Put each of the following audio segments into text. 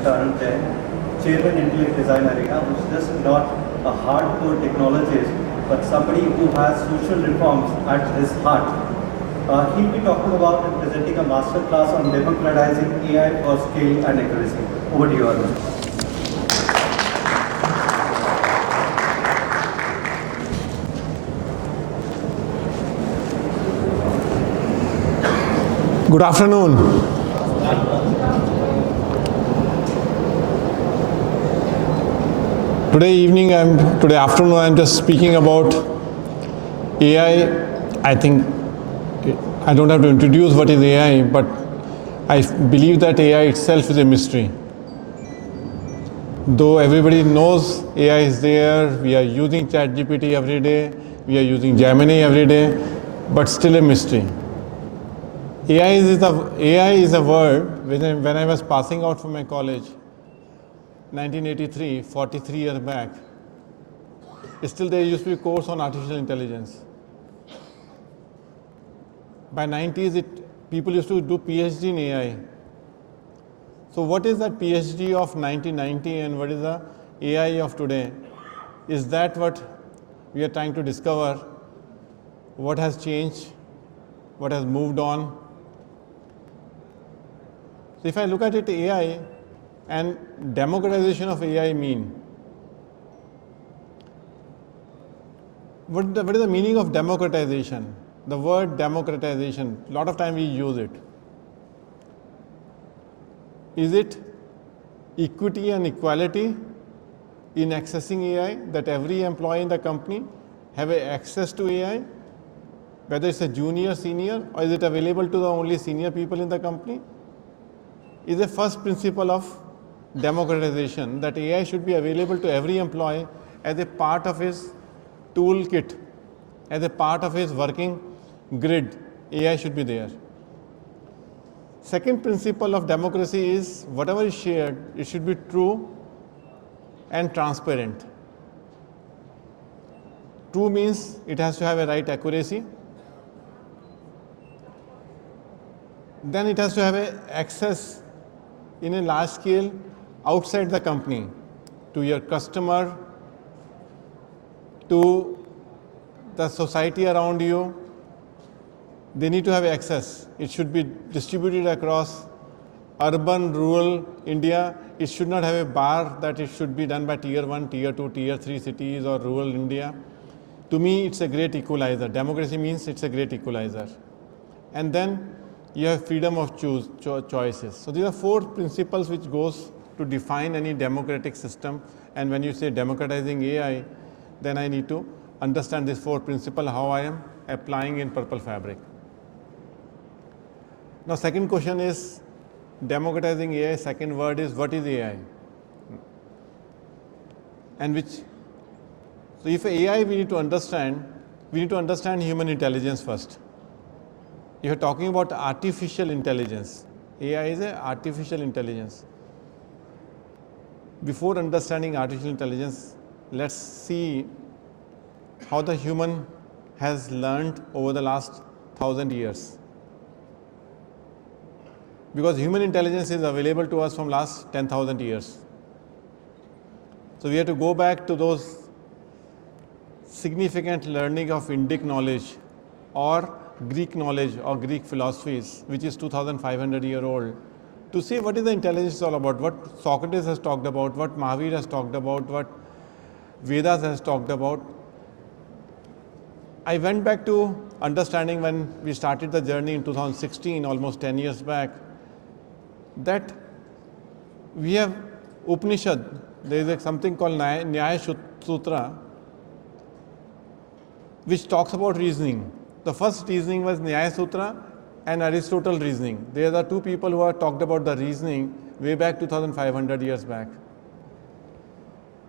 Mr. Arun Jain, Chairman Intellect Design Arena, who's just not a hardcore technologist, but somebody who has social reforms at his heart. He'll be talking about and presenting a masterclass on democratizing AI for scale and accuracy. Over to you, Arun. Good afternoon. Today afternoon, I'm just speaking about AI. I think I don't have to introduce what is AI, but I believe that AI itself is a mystery. Though everybody knows AI is there, we are using ChatGPT every day, we are using Gemini every day, but still a mystery. AI is a word. When I was passing out from my college, 1983, 43 years back, still there used to be a course on artificial intelligence. By 90s, people used to do PhD in AI. So what is that PhD of 1990 and what is the AI of today? Is that what we are trying to discover? What has changed? What has moved on? So if I look at it, AI and democratization of AI mean. What is the meaning of democratization? The word democratization, a lot of time we use it. Is it equity and equality in accessing AI, that every employee in the company have access to AI, whether it's a junior, senior, or is it available to the only senior people in the company? Is the first principle of democratization that AI should be available to every employee as a part of his toolkit, as a part of his working grid. AI should be there. Second principle of democracy is whatever is shared, it should be true and transparent. True means it has to have a right accuracy. Then it has to have a access in a large scale outside the company to your customer, to the society around you. They need to have access. It should be distributed across urban, rural India. It should not have a bar that it should be done by tier 1, tier 2, tier 3 cities or rural India. To me, it's a great equalizer. Democracy means it's a great equalizer. And then you have freedom of choices. So these are four principles which goes to define any democratic system. And when you say democratizing AI, then I need to understand these four principles, how I am applying in Purple Fabric. Now, second question is democratizing AI. Second word is what is AI? And so if AI we need to understand human intelligence first. You are talking about artificial intelligence. AI is an artificial intelligence. Before understanding artificial intelligence, let's see how the human has learned over the last 1,000 years. Because human intelligence is available to us from last 10,000 years. So we have to go back to those significant learning of Indic knowledge or Greek knowledge or Greek philosophies, which is 2,500 years old, to see what is the intelligence all about, what Socrates has talked about, what Mahavir has talked about, what Vedas has talked about. I went back to understanding when we started the journey in 2016, almost 10 years back, that we have Upanishad. There is something called Nyaya Sutra, which talks about reasoning. The first reasoning was Nyaya Sutra and Aristotle reasoning. There are two people who have talked about the reasoning way back 2,500 years back.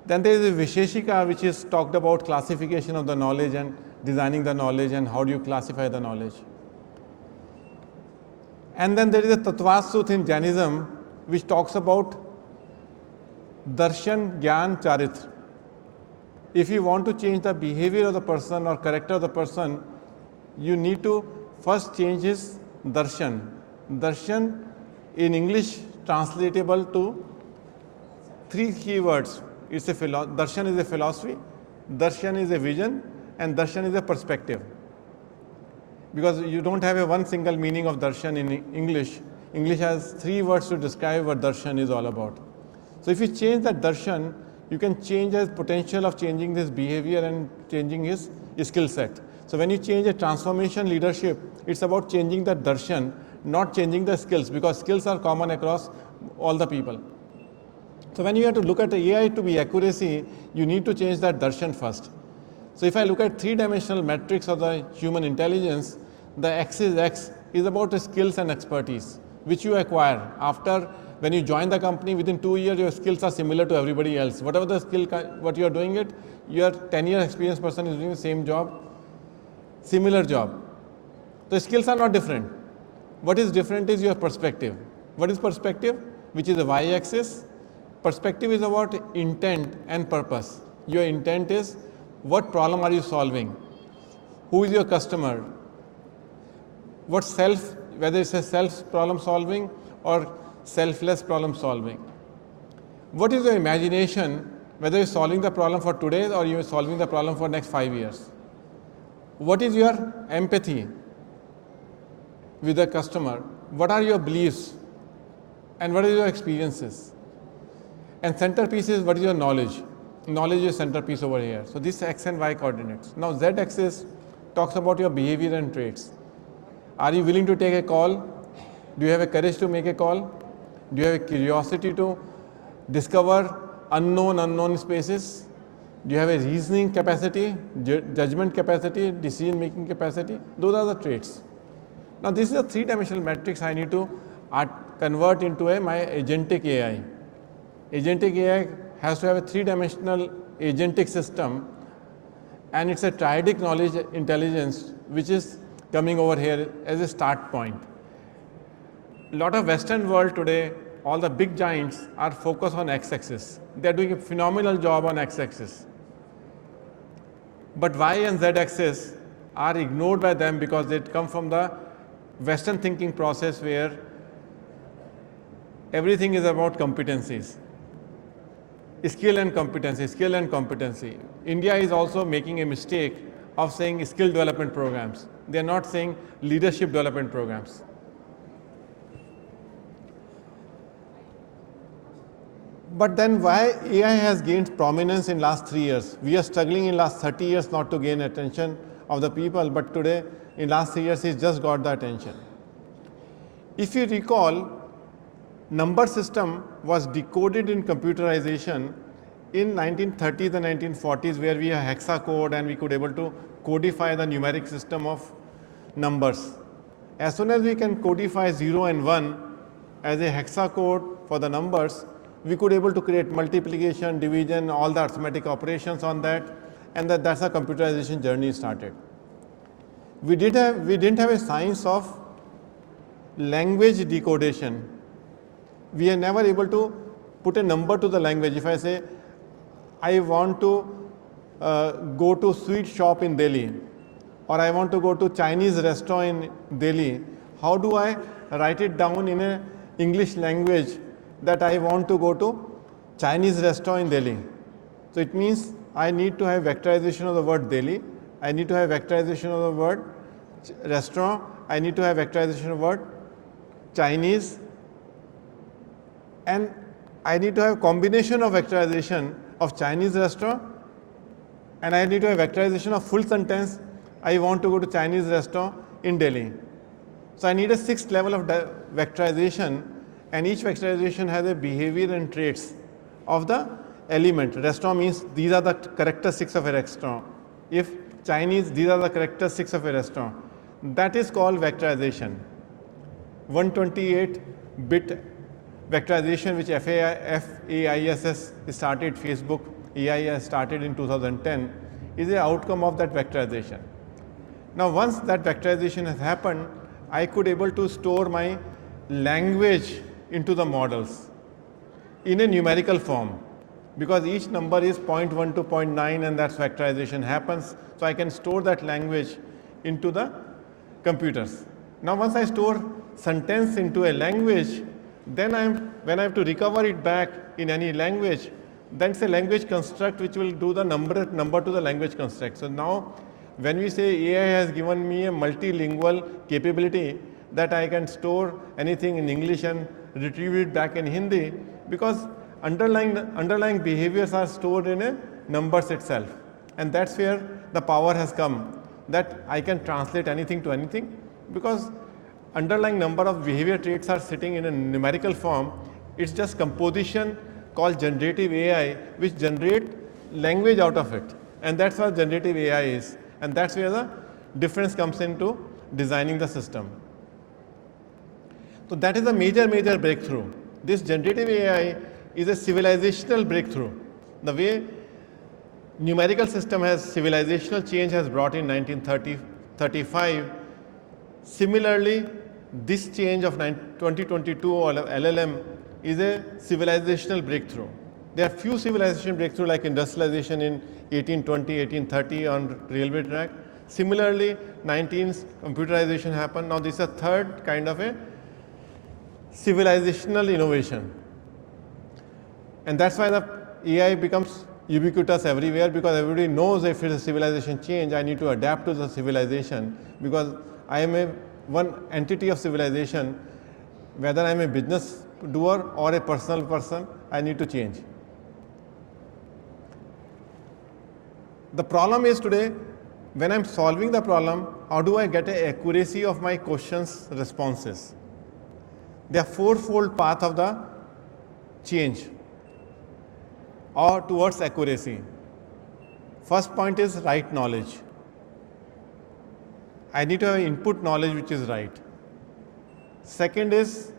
Then there is a Visheshika, which is talked about classification of the knowledge and designing the knowledge and how do you classify the knowledge. And then there is a Tattvasut in Jainism, which talks about Darshan, Gyan, Charitra. If you want to change the behavior of the person or character of the person, you need to first change his darshan. Darshan in English translatable to three keywords. It's a darshan is a philosophy, darshan is a vision, and darshan is a perspective. Because you don't have a one single meaning of darshan in English. English has three words to describe what darshan is all about. So if you change that darshan, you can change the potential of changing this behavior and changing his skill set. So when you change a transformation leadership, it's about changing the darshan, not changing the skills, because skills are common across all the people. So when you have to look at the AI to be accuracy, you need to change that darshan first. So if I look at three-dimensional metrics of the human intelligence, the axis X is about the skills and expertise, which you acquire after when you join the company. Within 2 years, your skills are similar to everybody else. Whatever the skill, what you are doing it, your 10-year experienced person is doing the same job, similar job. The skills are not different. What is different is your perspective. What is perspective? Which is the y-axis. Perspective is about intent and purpose. Your intent is what problem are you solving? Who is your customer? What self, whether it's a self problem solving or selfless problem solving. What is your imagination, whether you're solving the problem for today or you're solving the problem for next 5 years? What is your empathy with the customer? What are your beliefs? And what are your experiences? And centerpiece is what is your knowledge? Knowledge is centerpiece over here. So this X and Y coordinates. Now Z axis talks about your behavior and traits. Are you willing to take a call? Do you have a courage to make a call? Do you have a curiosity to discover unknown spaces? Do you have a reasoning capacity, judgment capacity, decision making capacity? Those are the traits. Now this is a three-dimensional matrix I need to convert into my agentic AI. Agentic AI has to have a three-dimensional agentic system, and it's a triadic knowledge intelligence which is coming over here as a start point. A lot of Western world today, all the big giants are focused on x-axis. They are doing a phenomenal job on x-axis. But y and z axis are ignored by them because they come from the Western thinking process where everything is about competencies. Skill and competency, skill and competency. India is also making a mistake of saying skill development programs. They are not saying leadership development programs. But then why AI has gained prominence in last 3 years? We are struggling in last 30 years not to gain attention of the people, but today in last 3 years it's just got the attention. If you recall, number system was decoded in computerization in 1930s and 1940s, where we have hexacode and we could able to codify the numeric system of numbers. As soon as we can codify 0 and 1 as a hexacode for the numbers, we could able to create multiplication, division, all the arithmetic operations on that, and that's how computerization journey started. We didn't have a science of language decodation. We are never able to put a number to the language. If I say, I want to go to sweet shop in Delhi, or I want to go to Chinese restaurant in Delhi, how do I write it down in an English language that I want to go to Chinese restaurant in Delhi? So it means I need to have vectorization of the word Delhi, I need to have vectorization of the word restaurant, I need to have vectorization of the word Chinese, and I need to have combination of vectorization of Chinese restaurant, and I need to have vectorization of full sentence, I want to go to Chinese restaurant in Delhi. So I need a 6th level of vectorization, and each vectorization has a behavior and traits of the element. Restaurant means these are the characteristics of a restaurant. If Chinese, these are the characteristics of a restaurant. That is called vectorization. 128-bit vectorization, which FAISS started, Facebook AI has started in 2010, is the outcome of that vectorization. Now once that vectorization has happened, I could able to store my language into the models in a numerical form, because each number is 0.1 to 0.9 and that's vectorization happens. So I can store that language into the computers. Now once I store sentence into a language, Then when I have to recover it back in any language, then it's a language construct which will do the number to the language construct. So now when we say AI has given me a multilingual capability that I can store anything in English and retrieve it back in Hindi, because underlying behaviors are stored in a numbers itself. And that's where the power has come, that I can translate anything to anything, because underlying number of behavior traits are sitting in a numerical form. It's just composition called generative AI which generate language out of it, and that's what generative AI is, and that's where the difference comes into designing the system. So that is a major breakthrough. This generative AI is a civilizational breakthrough. The way numerical system has civilizational change has brought in 1935. Similarly, this change of 2022 or LLM is a civilizational breakthrough. There are few civilization breakthroughs like industrialization in 1820, 1830 on railway track. Similarly, 19th computerization happened. Now this is a third kind of a civilizational innovation. And that's why the AI becomes ubiquitous everywhere, because everybody knows if it's a civilization change, I need to adapt to the civilization, because I am one entity of civilization. Whether I am a business doer or a personal person, I need to change. The problem is today, when I am solving the problem, how do I get an accuracy of my questions responses? There are fourfold path of the change or towards accuracy. First point is right knowledge. I need to have input knowledge which is right. Second is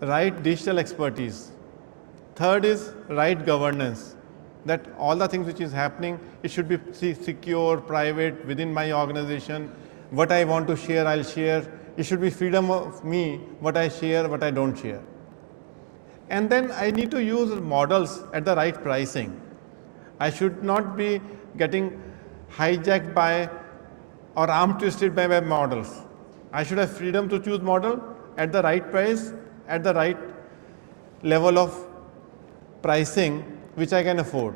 right digital expertise. Third is right governance, that all the things which is happening, it should be secure, private, within my organization. What I want to share, I'll share. It should be freedom of me, what I share, what I don't share. And then I need to use models at the right pricing. I should not be getting hijacked by or arm twisted by web models. I should have freedom to choose model at the right price, at the right level of pricing which I can afford.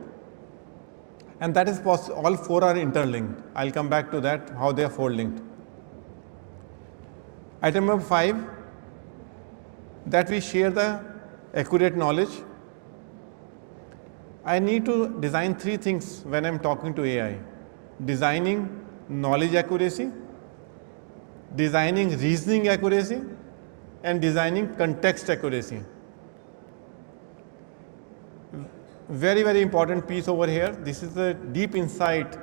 And that is possible. All four are interlinked. I'll come back to that, how they are four linked. Item number 5, that we share the accurate knowledge. I need to design 3 things when I'm talking to AI. Designing knowledge accuracy, designing reasoning accuracy, and designing context accuracy. Very important piece over here. This is the deep insight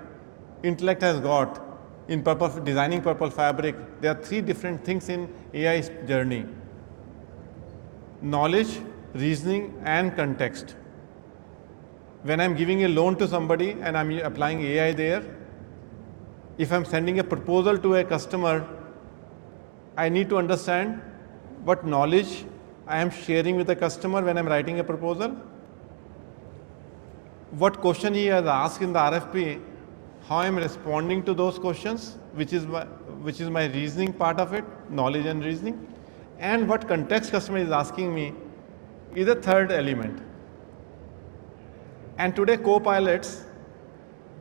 Intellect has got in designing Purple Fabric. There are 3 different things in AI's journey: knowledge, reasoning, and context. When I'm giving a loan to somebody and I'm applying AI there, if I'm sending a proposal to a customer, I need to understand what knowledge I am sharing with the customer when I'm writing a proposal, what question he has asked in the RFP, how I am responding to those questions, which is my reasoning part of it, knowledge and reasoning, and what context customer is asking me is a third element. And today co-pilots,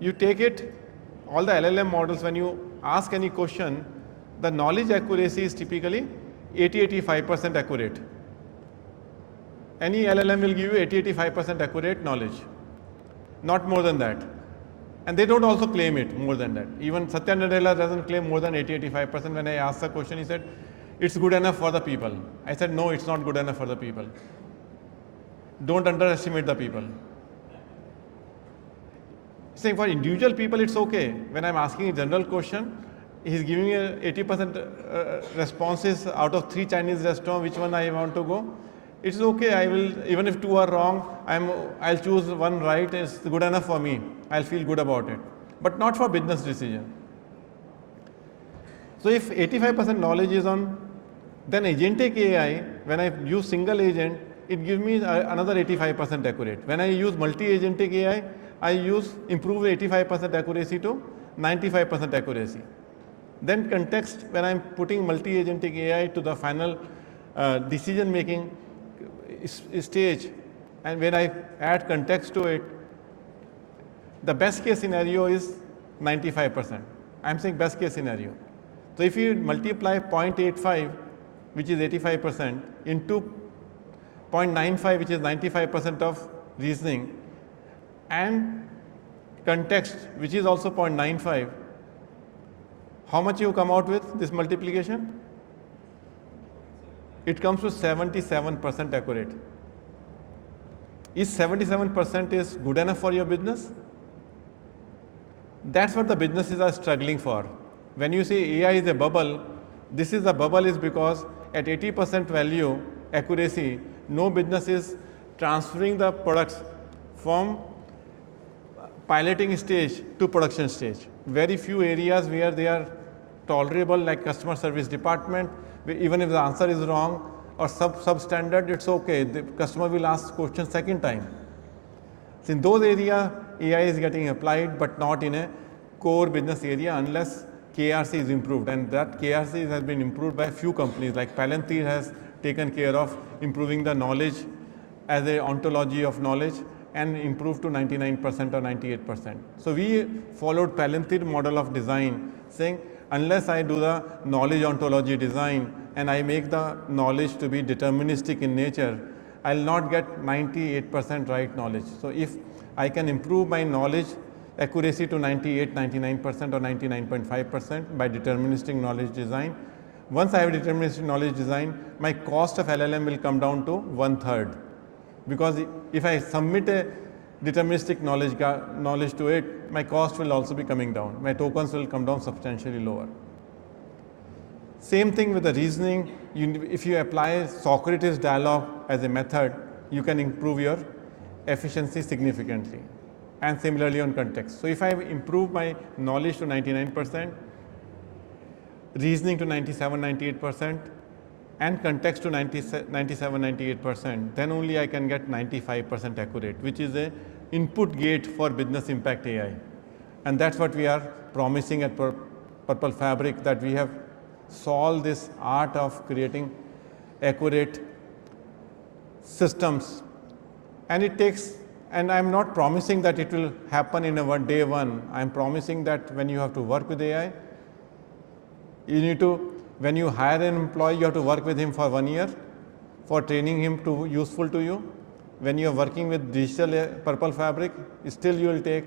you take it, all the LLM models, when you ask any question, the knowledge accuracy is typically 80-85% accurate. Any LLM will give you 80-85% accurate knowledge, not more than that. And they don't also claim it more than that. Even Satya Nadella doesn't claim more than 80-85%. When I asked the question, he said, it's good enough for the people. I said, no, it's not good enough for the people. Don't underestimate the people. Saying for individual people, it's okay. When I'm asking a general question, he's giving me 80% responses out of 3 Chinese restaurants, which one I want to go. It's okay. I will, even if 2 are wrong, I'll choose one right. It's good enough for me. I'll feel good about it. But not for business decision. So if 85% knowledge is on, then agentic AI, when I use single agent, it gives me another 85% accurate. When I use multi-agentic AI, I improve 85% accuracy to 95% accuracy. Then context, when I'm putting multi-agentic AI to the final decision making, stage, and when I add context to it, the best case scenario is 95%. I'm saying best case scenario. So if you multiply 0.85, which is 85%, into 0.95, which is 95% of reasoning, and context, which is also 0.95, how much you come out with this multiplication? It comes to 77% accurate. Is 77% is good enough for your business? That's what the businesses are struggling for. When you say AI is a bubble, this is a bubble is because at 80% value accuracy, no business is transferring the products from piloting stage to production stage. Very few areas where they are tolerable, like customer service department, even if the answer is wrong or substandard, it's okay. The customer will ask question second time. So in those areas, AI is getting applied, but not in a core business area unless KRC is improved, and that KRC has been improved by a few companies, like Palantir has taken care of improving the knowledge as a ontology of knowledge and improved to 99% or 98%. So we followed Palantir model of design, saying unless I do the knowledge ontology design and I make the knowledge to be deterministic in nature, I will not get 98% right knowledge. So if I can improve my knowledge accuracy to 98, 99% or 99.5% by deterministic knowledge design, once I have deterministic knowledge design, my cost of LLM will come down to 1/3. Because if I submit a deterministic knowledge to it, my cost will also be coming down. My tokens will come down substantially lower. Same thing with the reasoning. If you apply Socrates dialogue as a method, you can improve your efficiency significantly. And similarly on context. So if I improve my knowledge to 99%, reasoning to 97, 98%, and context to 97, 98%, then only I can get 95% accurate, which is a input gate for business impact AI. And that's what we are promising at Purple Fabric, that we have solved this art of creating accurate systems. And it takes, and I'm not promising that it will happen in a day one. I'm promising that when you have to work with AI, you need to, when you hire an employee, you have to work with him for 1 year for training him to useful to you. When you are working with digital Purple Fabric, still you will take,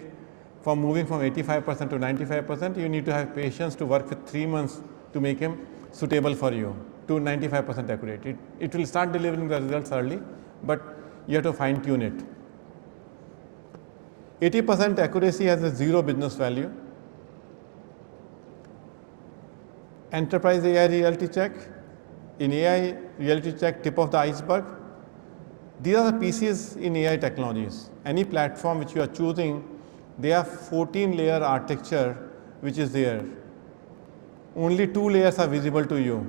from moving from 85% to 95%, you need to have patience to work with 3 months to make him suitable for you to 95% accurate. It will start delivering the results early, but you have to fine tune it. 80% accuracy has a zero business value. Enterprise AI reality check, in AI reality check, tip of the iceberg. These are the pieces in AI technologies. Any platform which you are choosing, they have 14-layer architecture which is there. Only 2 layers are visible to you.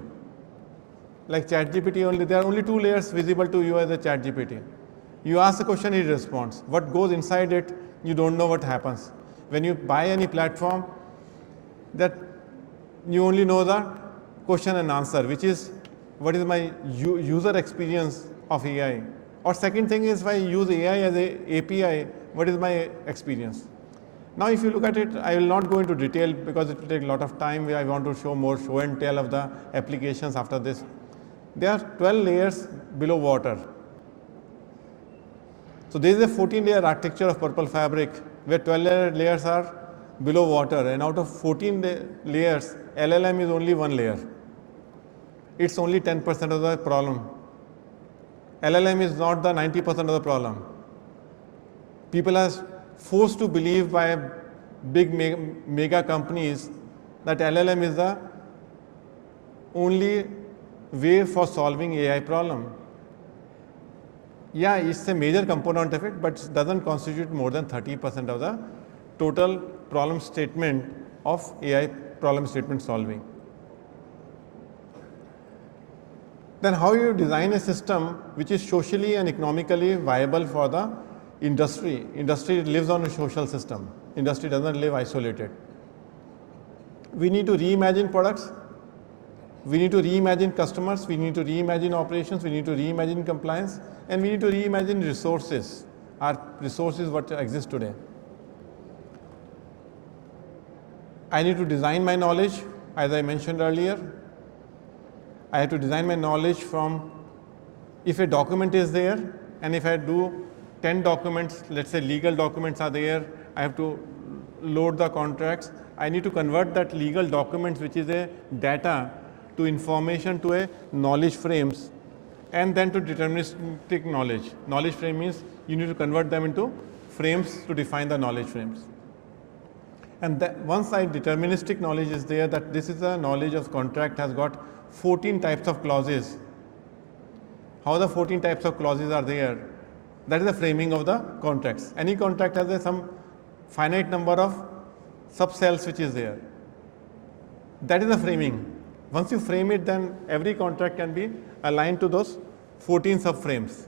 Like ChatGPT, there are only 2 layers visible to you as a ChatGPT. You ask a question, it responds. What goes inside it, you don't know what happens. When you buy any platform, that you only know the question and answer, which is what is my user experience of AI. Or second thing is, if I use AI as an API, what is my experience? Now if you look at it, I will not go into detail because it will take a lot of time. I want to show more show and tell of the applications after this. There are 12 layers below water. So there is a 14-layer architecture of Purple Fabric where 12 layers are below water, and out of 14 layers, LLM is only 1 layer. It's only 10% of the problem. LLM is not the 90% of the problem. People are forced to believe by big mega companies that LLM is the only way for solving AI problem. Yeah, it's a major component of it, but it doesn't constitute more than 30% of the total problem statement of AI problem statement solving. Then how you design a system which is socially and economically viable for the industry. Industry lives on a social system. Industry doesn't live isolated. We need to reimagine products. We need to reimagine customers. We need to reimagine operations. We need to reimagine compliance. and we need to reimagine resources, our resources what exist today. I need to design my knowledge, as I mentioned earlier. I have to design my knowledge from, if a document is there, and if I do 10 documents, let's say legal documents are there, I have to load the contracts. I need to convert that legal documents, which is a data, to information, to a knowledge frames, and then to deterministic knowledge. Knowledge frame means you need to convert them into frames to define the knowledge frames. And that one side deterministic knowledge is there, that this is a knowledge of contract has got 14 types of clauses. How the 14 types of clauses are there, that is the framing of the contracts. Any contract has some finite number of subcells which is there. That is the framing. Once you frame it, then every contract can be aligned to those 14 subframes.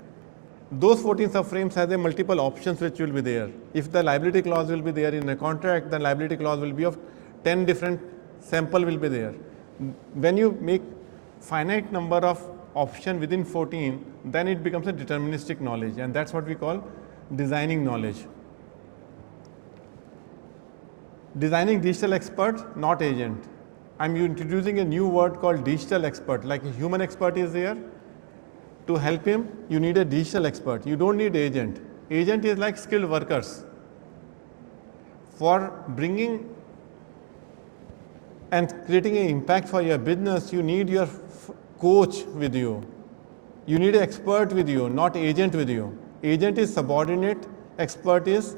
Those 14 subframes have a multiple options which will be there. If the liability clause will be there in a contract, then liability clause will be of 10 different sample will be there. When you make finite number of option within 14, then it becomes a deterministic knowledge, and that's what we call designing knowledge. Designing digital expert, not agent. I'm introducing a new word called digital expert. Like a human expert is there. To help him, you need a digital expert. You don't need agent. Agent is like skilled workers. For bringing and creating an impact for your business, you need your coach with you. You need an expert with you, not agent with you. Agent is subordinate, expert is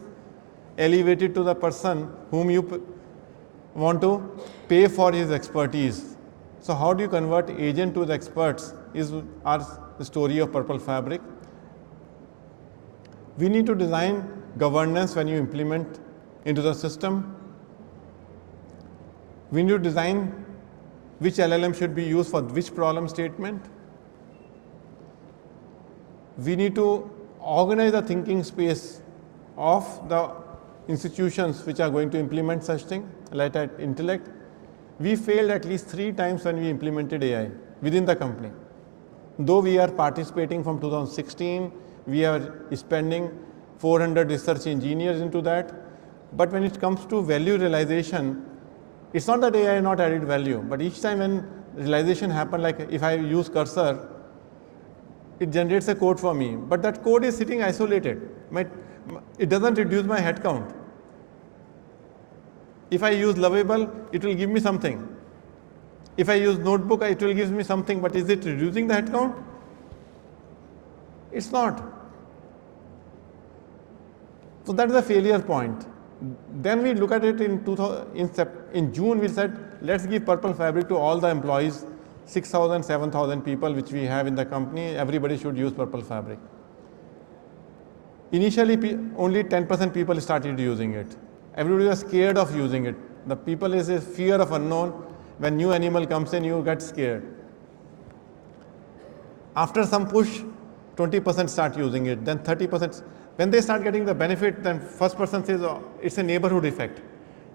elevated to the person whom you want to pay for his expertise. So how do you convert agent to the experts is our story of Purple Fabric. We need to design governance when you implement into the system. We need to design which LLM should be used for which problem statement. We need to organize the thinking space of the institutions which are going to implement such thing, like at Intellect. We failed at least 3 times when we implemented AI within the company. Though we are participating from 2016, we are spending 400 research engineers into that. But when it comes to value realization, it's not that AI not added value, but each time when realization happen, like if I use cursor, it generates a code for me, but that code is sitting isolated. It doesn't reduce my head count. If I use Lovable, it will give me something. If I use Notebook, it will give me something, but is it reducing the head count? It's not. So that is a failure point. Then we look at it in June, we said, let's give Purple Fabric to all the employees, 6,000, 7,000 people which we have in the company, everybody should use Purple Fabric. Initially, only 10% people started using it. Everybody was scared of using it. The people is a fear of unknown. When new animal comes in, you get scared. After some push, 20% start using it, then 30%. When they start getting the benefit, then first person says, oh, it's a neighborhood effect.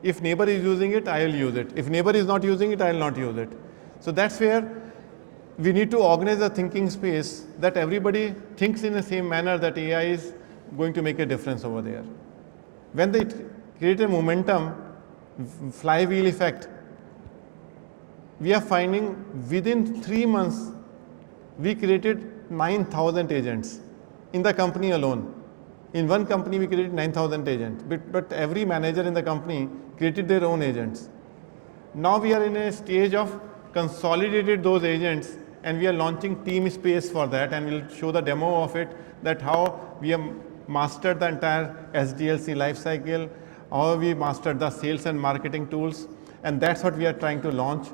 If neighbor is using it, I will use it. If neighbor is not using it, I will not use it. So that's where we need to organize a thinking space that everybody thinks in the same manner that AI is going to make a difference over there. When they create a momentum, flywheel effect, we are finding within 3 months, we created 9,000 agents in the company alone. In one company, we created 9,000 agents, but every manager in the company created their own agents. Now we are in a stage of consolidated those agents, and we are launching team space for that, and we'll show the demo of it, that how we have mastered the entire SDLC lifecycle, how we mastered the sales and marketing tools, and that's what we are trying to launch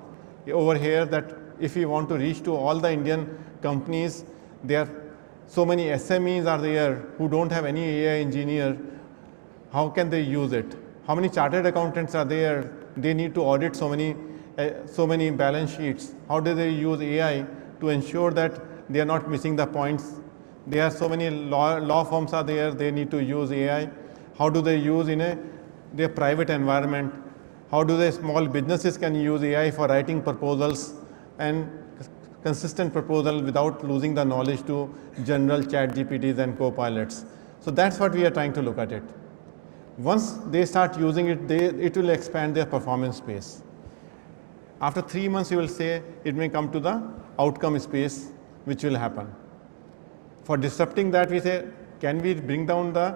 over here, that if we want to reach to all the Indian companies, there are so many SMEs are there who don't have any AI engineer, how can they use it? How many chartered accountants are there? They need to audit so many balance sheets. How do they use AI to ensure that they are not missing the points? There are so many law firms are there, they need to use AI. How do they use in their private environment? How do they small businesses can use AI for writing proposals and consistent proposal without losing the knowledge to general chat GPTs and co-pilots. So that's what we are trying to look at it. Once they start using it, it will expand their performance space. After 3 months, you will say it may come to the outcome space, which will happen. For disrupting that, we say, can we bring down the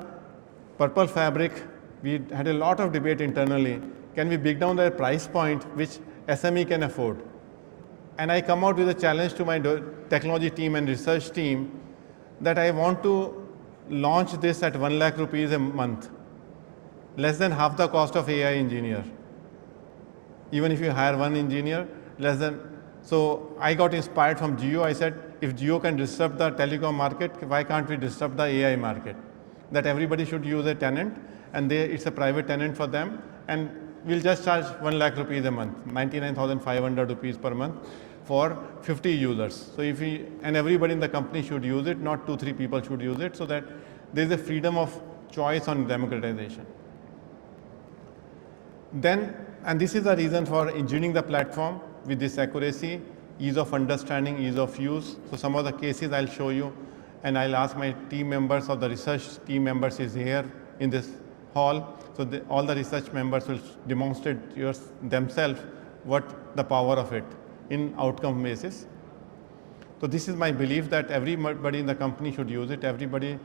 purple fabric? We had a lot of debate internally. Can we bring down the price point which SME can afford? And I come out with a challenge to my technology team and research team that I want to launch this at 1 lakh rupees a month, less than half the cost of AI engineer. Even if you hire one engineer, less than. So I got inspired from Jio. I said, if Jio can disrupt the telecom market, why can't we disrupt the AI market? That everybody should use a tenant, and it's a private tenant for them, and we'll just charge 1 lakh rupees a month, 99,500 rupees per month for 50 users. So and everybody in the company should use it, not 2-3 people should use it, so that there's a freedom of choice on democratization. Then, and this is the reason for engineering the platform with this accuracy, ease of understanding, ease of use. So some of the cases I'll show you, and I'll ask my team members or the research team members is here in this hall. So all the research members will demonstrate themselves what the power of it in outcome basis. So this is my belief that everybody in the company should use it. Everybody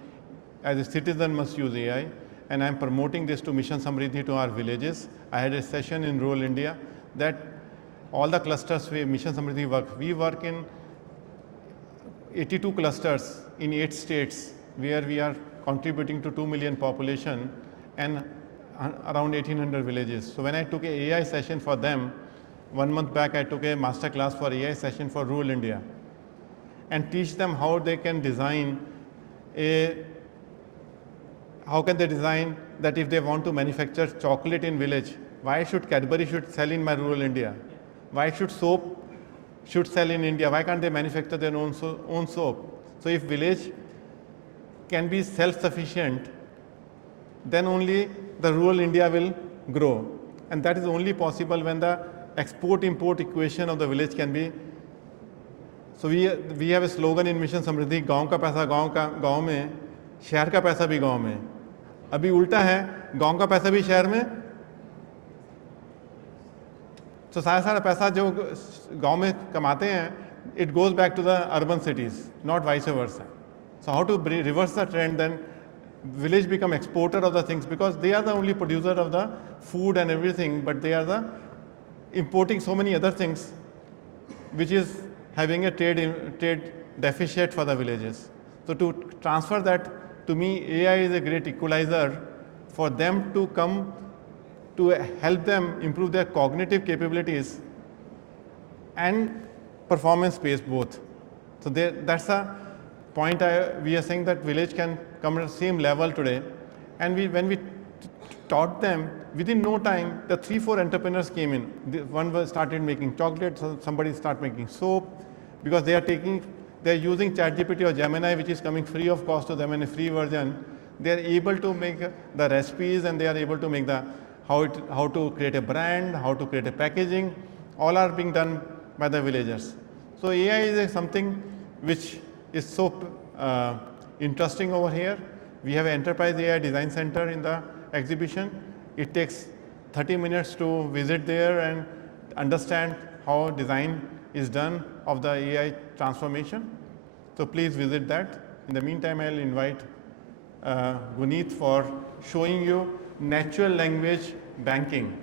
as a citizen must use AI. And I'm promoting this to Mission Samriddhi to our villages. I had a session in rural India that all the clusters where Mission Samriddhi work, we work in 82 clusters in 8 states where we are contributing to 2 million population and around 1800 villages. So when I took an AI session for them, 1 month back I took a MasterClass for AI session for rural India and teach them how they can design that if they want to manufacture chocolate in village, why should Cadbury sell in my rural India? Why should soap sell in India? Why can't they manufacture their own soap? So if village can be self-sufficient, then only the rural India will grow. And that is only possible when the export-import equation of the village can be. So we have a slogan in Mission Samriddhi, गाँव का पैसा गाँव में, शहर का पैसा भी गाँव में. अभी उल्टा है, गाँव का पैसा भी शहर में. तो सारा पैसा जो गांव में कमाते हैं, it goes back to the urban cities, not vice versa. So how to reverse the trend? Then village become exporter of the things because they are the only producer of the food and everything, but they are the importing so many other things, which is having a trade deficit for the villages. So to transfer that, to me, AI is a great equalizer for them to come to help them improve their cognitive capabilities and performance space both. So that's a point we are saying that village can come at the same level today. And when we taught them, within no time, the 3-4 entrepreneurs came in. One started making chocolate, so somebody started making soap, because they are using ChatGPT or Gemini, which is coming free of cost to them in a free version. They are able to make the recipes, and they are able to make how to create a brand, how to create a packaging, all are being done by the villagers. So AI is something which is so interesting over here. We have an Enterprise AI Design Center in the exhibition. It takes 30 minutes to visit there and understand how design is done of the AI transformation. So please visit that. In the meantime, I'll invite Guneet for showing you natural language banking,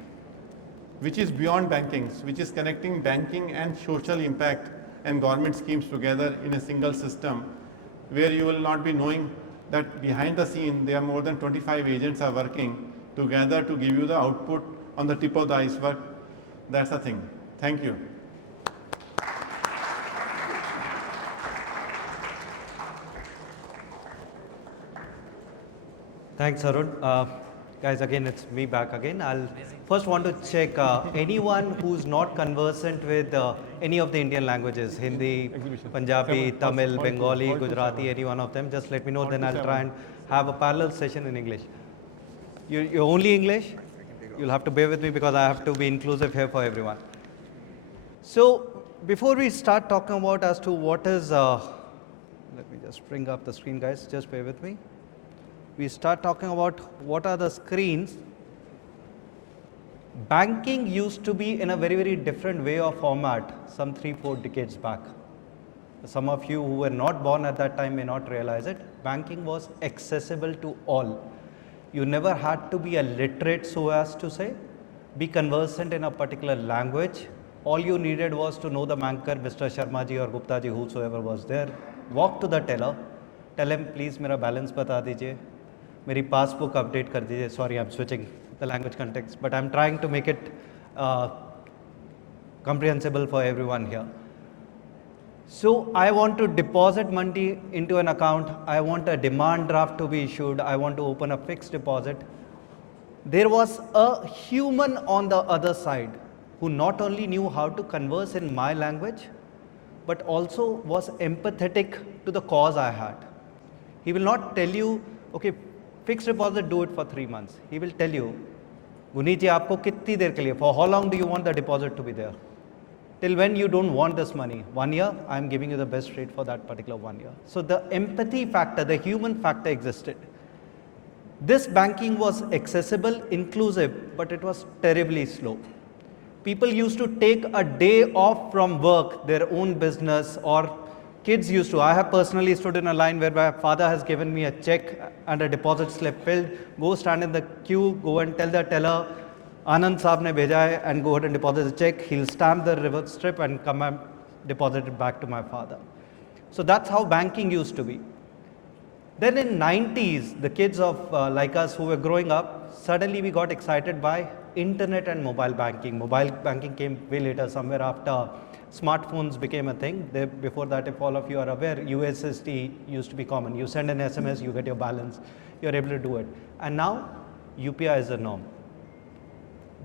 which is beyond banking, which is connecting banking and social impact and government schemes together in a single system, where you will not be knowing that behind the scene there are more than 25 agents are working together to give you the output on the tip of the iceberg. That's the thing. Thank you. Thanks, Arun. Guys, again, it's me back again. I'll first want to check anyone who's not conversant with any of the Indian languages, Hindi, Punjabi, Tamil, Bengali, Gujarati, any one of them, just let me know, then I'll try and have a parallel session in English. You're only English? You'll have to bear with me because I have to be inclusive here for everyone. So, before we start talking about as to what is, let me just bring up the screen, guys, just bear with me. We start talking about what are the screens. Banking used to be in a very, very different way of format some 3-4 decades back. Some of you who were not born at that time may not realize it. Banking was accessible to all. You never had to be a literate, so as to say, be conversant in a particular language. All you needed was to know the banker, Mr. Sharma ji or Gupta ji, whosoever was there. Walk to the teller, tell him, please, mera balance bata dijiye, meri passbook update kar dijiye. Sorry, I'm switching the language context, but I'm trying to make it comprehensible for everyone here. So I want to deposit money into an account. I want a demand draft to be issued. I want to open a fixed deposit. There was a human on the other side who not only knew how to converse in my language, but also was empathetic to the cause I had. He will not tell you, okay, fixed deposit, do it for 3 months. He will tell you, Guneet ji, aapko kitni der ke liye? For how long do you want the deposit to be there? Till when you don't want this money? 1 year, I'm giving you the best rate for that particular 1 year. So the empathy factor, the human factor existed. This banking was accessible, inclusive, but it was terribly slow. People used to take a day off from work, their own business, or kids used to. I have personally stood in a line where my father has given me a check and a deposit slip filled. Go stand in the queue, go and tell the teller, Anand Saab ne bheja hai, and go ahead and deposit the check. He'll stamp the reverse strip and come and deposit it back to my father. So that's how banking used to be. Then in 90s, the kids of like us who were growing up, suddenly we got excited by internet and mobile banking. Mobile banking came way later, somewhere after smartphones became a thing. Before that, if all of you are aware, USSD used to be common. You send an SMS, you get your balance, you're able to do it. And now UPI is the norm.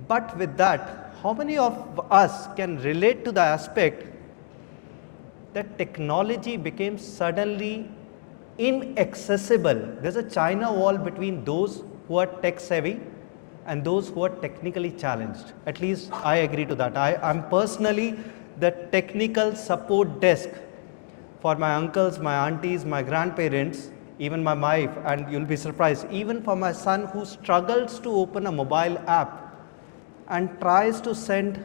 But with that, how many of us can relate to the aspect that technology became suddenly inaccessible? There's a China wall between those who are tech savvy and those who are technically challenged. At least I agree to that. I'm personally the technical support desk for my uncles, my aunties, my grandparents, even my wife, and you'll be surprised, even for my son who struggles to open a mobile app and tries to send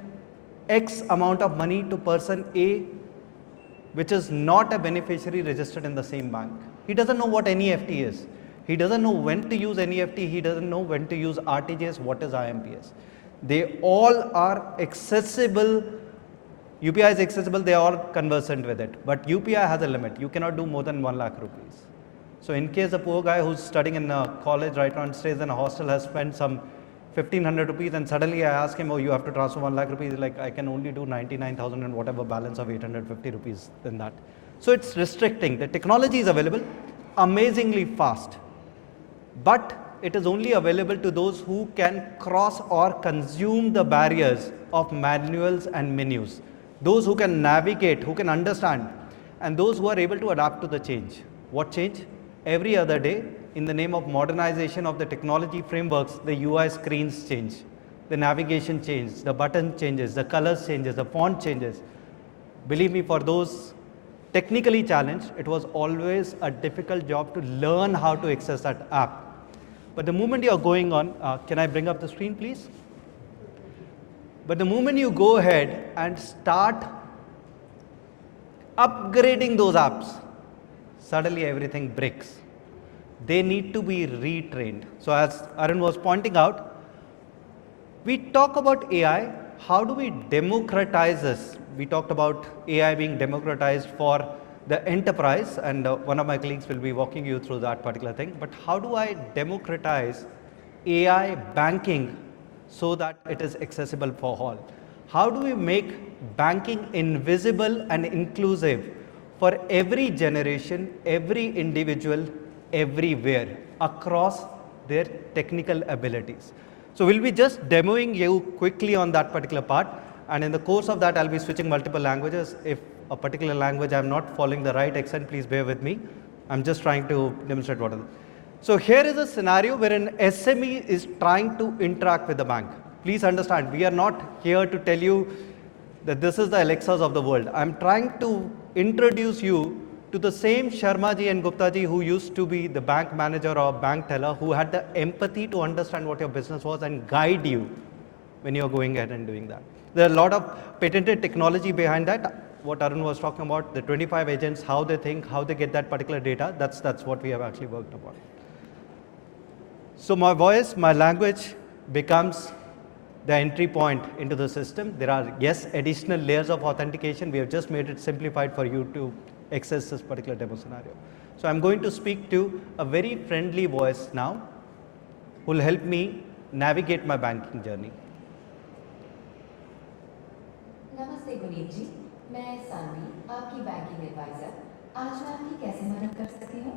X amount of money to person A, which is not a beneficiary registered in the same bank. He doesn't know what NEFT is. He doesn't know when to use NEFT. He doesn't know when to use RTGS. What is IMPS? They all are accessible. UPI is accessible. They are all conversant with it. But UPI has a limit. You cannot do more than 1 lakh rupees. So in case a poor guy who's studying in a college right now and stays in a hostel has spent some 1,500 rupees, and suddenly I ask him, oh, you have to transfer 1 lakh rupees. Like, I can only do 99,000 and whatever balance of 850 rupees than that. So it's restricting. The technology is available amazingly fast, but it is only available to those who can cross or consume the barriers of manuals and menus. Those who can navigate, who can understand, and those who are able to adapt to the change. What change? Every other day, in the name of modernization of the technology frameworks, the UI screens change, the navigation changes, the button changes, the colors changes, the font changes. Believe me, for those technically challenged, it was always a difficult job to learn how to access that app. But the moment you are going on, can I bring up the screen, please? But the moment you go ahead and start upgrading those apps, suddenly everything breaks. They need to be retrained. So as Arun was pointing out, we talk about AI. How do we democratize this? We talked about AI being democratized for the enterprise, and one of my colleagues will be walking you through that particular thing. But how do I democratize AI banking so that it is accessible for all? How do we make banking invisible and inclusive for every generation, every individual, everywhere, across their technical abilities? So we'll be just demoing you quickly on that particular part, and in the course of that I'll be switching multiple languages. If a particular language I'm not following the right accent, please bear with me. I'm just trying to demonstrate what it is. So here is a scenario where an SME is trying to interact with the bank. Please understand, we are not here to tell you that this is the Alexas of the world. I'm trying to introduce you to the same Sharma ji and Gupta ji who used to be the bank manager or bank teller, who had the empathy to understand what your business was and guide you when you're going ahead and doing that. There are a lot of patented technology behind that. What Arun was talking about, the 25 agents, how they think, how they get that particular data, that's what we have actually worked upon. So my voice, my language becomes the entry point into the system. There are, yes, additional layers of authentication. We have just made it simplified for you to access this particular demo scenario. So I'm going to speak to a very friendly voice now who will help me navigate my banking journey. नमस्ते गुनीत जी, मैं सानवी, आपकी banking adviser. आज मैं आपकी कैसे मदद कर सकती हूँ?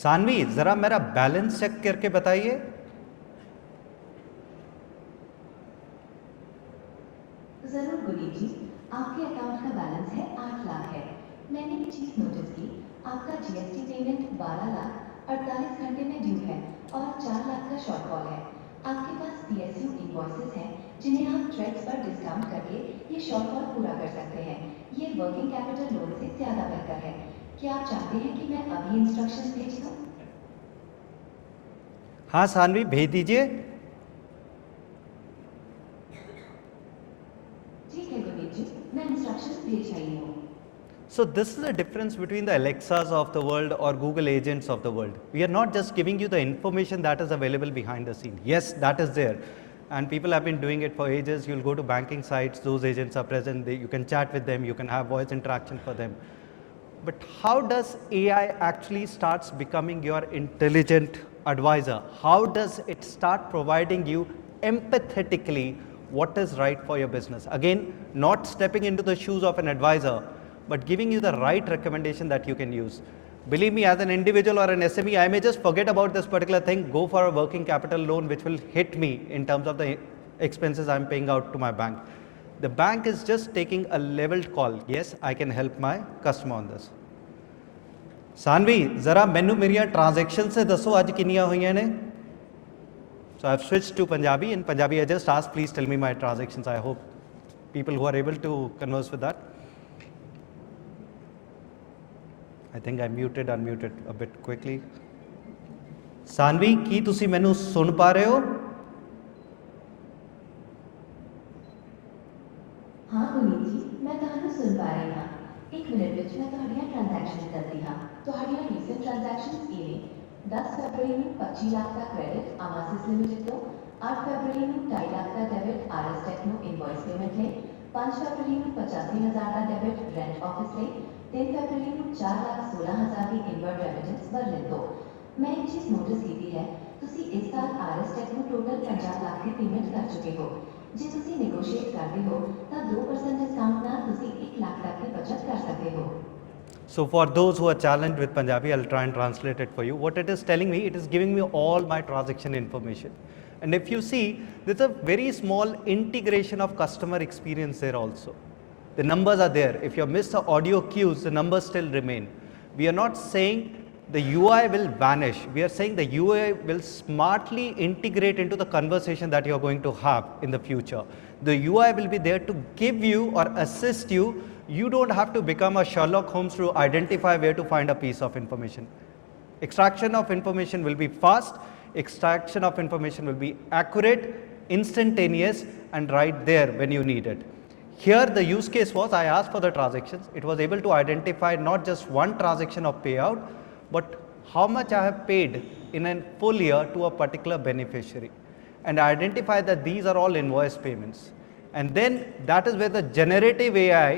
सानवी, जरा मेरा बैलेंस चेक करके बताइए। जरूर गुनीत जी, आपके अकाउंट का बैलेंस है 8 लाख है। मैंने ये चीज नोटिस की, आपका जीएसटी पेमेंट 12 लाख 48 घंटे में ड्यू है और 4 लाख का शॉर्टफॉल है। आपके पास पीएसयू इनवॉइसेस हैं जिन्हें आप ट्रेड्स पर डिस्काउंट करके ये शॉर्टफॉल पूरा कर सकते हैं। ये वर्किंग कैपिटल लोन से ज्यादा बेहतर है। क्या आप चाहते हैं कि मैं अभी इंस्ट्रक्शंस भेज दूं? हाँ सानवी, भेज दीजिए। ठीक है गुनीत जी, मैं इंस्ट्रक्शंस भेज रही हूँ। So this is the difference between the Alexas of the world or Google agents of the world. We are not just giving you the information that is available behind the scene. Yes, that is there. And people have been doing it for ages. You'll go to banking sites, those agents are present, you can chat with them, you can have voice interaction for them. But how does AI actually starts becoming your intelligent advisor? How does it start providing you empathetically what is right for your business? Again, not stepping into the shoes of an advisor, but giving you the right recommendation that you can use. Believe me, as an individual or an SME, I may just forget about this particular thing, go for a working capital loan which will hit me in terms of the expenses I'm paying out to my bank. The bank is just taking a leveled call. Yes, I can help my customer on this. Saanvi, जरा मैनू मेरिया transaction से दसो आज किनिया हुई ने. So I've switched to Punjabi. In Punjabi, I just asked, please tell me my transactions. I hope people who are able to converse with that. I think I unmuted a bit quickly. Saanvi, की तुसी मैनू सुन पा रहे हो? हाँ गुनीत जी, मैं ਤੁਹਾਨੂੰ ਸੁਣ ਪਾ ਰਹੀ ਹਾਂ। 1 ਮਿੰਟ ਵਿੱਚ ਮੈਂ ਤੁਹਾਡੀਆਂ ਟ੍ਰਾਂਜੈਕਸ਼ਨਸ ਦੱਸਦੀ ਹਾਂ। ਤੁਹਾਡੀਆਂ ਰੀਸੈਂਟ ਟ੍ਰਾਂਜੈਕਸ਼ਨਸ ਇਹ ਨੇ। 10 ਫਰਵਰੀ ਨੂੰ 25 ਲੱਖ ਦਾ ਕ੍ਰੈਡਿਟ ਆਮਾਸਿਸ ਲਿਮਿਟਡ ਤੋਂ, 8 ਫਰਵਰੀ ਨੂੰ 2.5 ਲੱਖ ਦਾ ਡੈਬਿਟ ਆਰਐਸ ਟੈਕ ਨੂੰ ਇਨਵॉइस ਪੇਮੈਂਟ ਲਈ, 5 ਫਰਵਰੀ ਨੂੰ 85,000 ਦਾ ਡੈਬਿਟ ਰੈਂਟ ਆਫਿਸ ਲਈ, 3 ਫਰਵਰੀ ਨੂੰ 4,16,000 ਦੀ ਇਨਵਰਡ ਰੈਮਿਟੈਂਸ ਬਰਲਿਨ ਤੋਂ। ਮੈਂ ਇੱਕ ਚੀਜ਼ ਨੋਟਿਸ ਕੀਤੀ ਹੈ, ਤੁਸੀਂ ਇਸ ਸਾਲ ਆਰਐਸ ਟੈਕ ਨੂੰ ਟੋਟਲ 50 ਲੱਖ ਦੀ ਪੇਮੈਂਟ ਕਰ ਚੁੱਕੇ ਹੋ। ਜੇ ਤੁਸੀਂ ਨੈਗੋਸ਼ੀਏਟ ਕਰਦੇ ਹੋ ਤਾਂ 2% ਡਿਸਕਾਊਂਟ ਨਾਲ ਤੁਸੀਂ 1 ਲੱਖ ਤੱਕ ਦੀ ਬਚਤ ਕਰ ਸਕਦੇ ਹੋ। So for those who are challenged with Punjabi, I'll try and translate it for you. What it is telling me, it is giving me all my transaction information. And if you see, there's a very small integration of customer experience there also. The numbers are there. If you have missed the audio cues, the numbers still remain. We are not saying the UI will vanish. We are saying the UI will smartly integrate into the conversation that you are going to have in the future. The UI will be there to give you or assist you. You don't have to become a Sherlock Holmes to identify where to find a piece of information. Extraction of information will be fast. Extraction of information will be accurate, instantaneous, and right there when you need it. Here the use case was, I asked for the transactions. It was able to identify not just one transaction of payout, but how much I have paid in a full year to a particular beneficiary, and identify that these are all invoice payments. And then that is where the generative AI,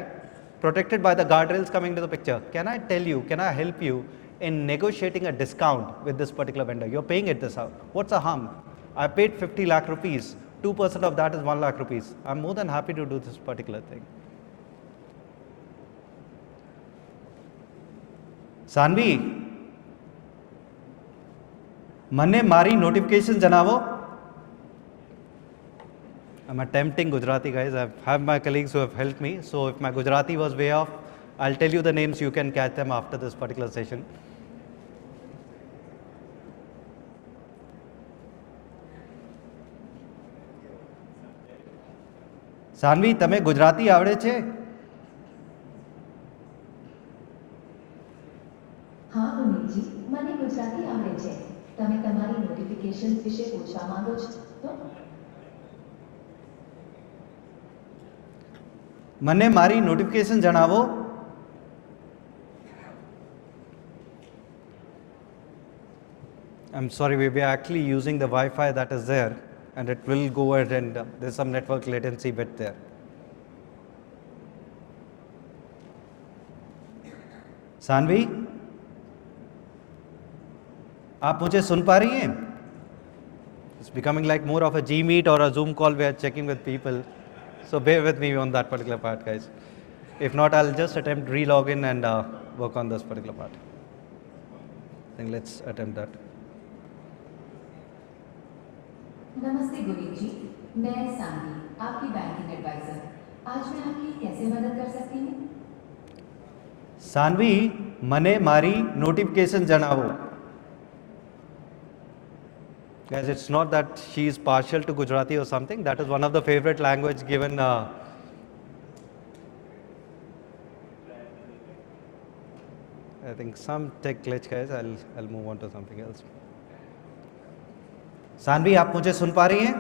protected by the guardrails, coming to the picture. Can I tell you, can I help you in negotiating a discount with this particular vendor? You're paying it this out. What's the harm? I paid 50 lakh rupees. 2% of that is 1 lakh rupees. I'm more than happy to do this particular thing. Sanvi, મને મારી notification જણાવો. I'm attempting Gujarati, guys. I have my colleagues who have helped me. So if my Gujarati was way off, I'll tell you the names. You can catch them after this particular session. Sanvi તમે ગુજરાતી આવડે છે? હા પુનીતજી, મને ગુજરાતી આવડે છે. તમે તમારી notifications વિશે પૂછવા માંગો છો? મને મારી નોટિફિકેશન જણાવો. I'm sorry, we are actually using the Wi-Fi that is there, and it will go ahead and there's some network latency bit there. Saanvi, आप मुझे सुन पा रही हैं? It's becoming like more of a G Meet or a Zoom call. We are checking with people, so bear with me on that particular part, guys. If not, I'll just attempt re-log in and work on this particular part. I think let's attempt that. नमस्ते गुरीब जी, मैं सानवी, आपकी banking adviser. आज मैं आपकी कैसे मदद कर सकती हूँ? सानवी, मने मारी notification जनावो. Guys, it's not that she is partial to Gujarati or something. That is one of the favorite language given. I think some tech glitch, guys. I'll move on to something else. Saanvi, आप मुझे सुन पा रही हैं?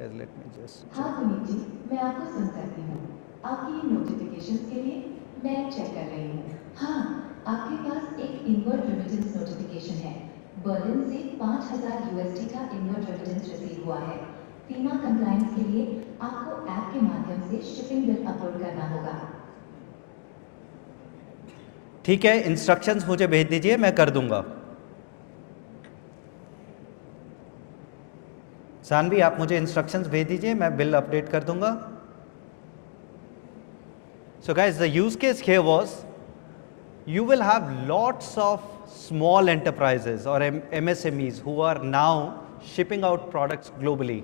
Let me just. हाँ पुनीत जी, मैं आपको सुन सकती हूँ. आपकी नोटिफिकेशंस के लिए मैं चेक कर रही हूँ. हाँ, आपके पास एक इनवर्ड रेमिटेंस नोटिफिकेशन है. बर्लिन से 5000 USD का इनवर्ड रेमिटेंस रिसीव हुआ है. फीमा कंप्लायंस के लिए आपको ऐप के माध्यम से शिपिंग बिल अपलोड करना होगा. ठीक है, इंस्ट्रक्शंस मुझे भेज दीजिए, मैं कर दूंगा. सानवी, आप मुझे इंस्ट्रक्शंस भेज दीजिए, मैं बिल अपडेट कर दूंगा. So guys, the use case here was, you will have lots of small enterprises or MSMEs who are now shipping out products globally.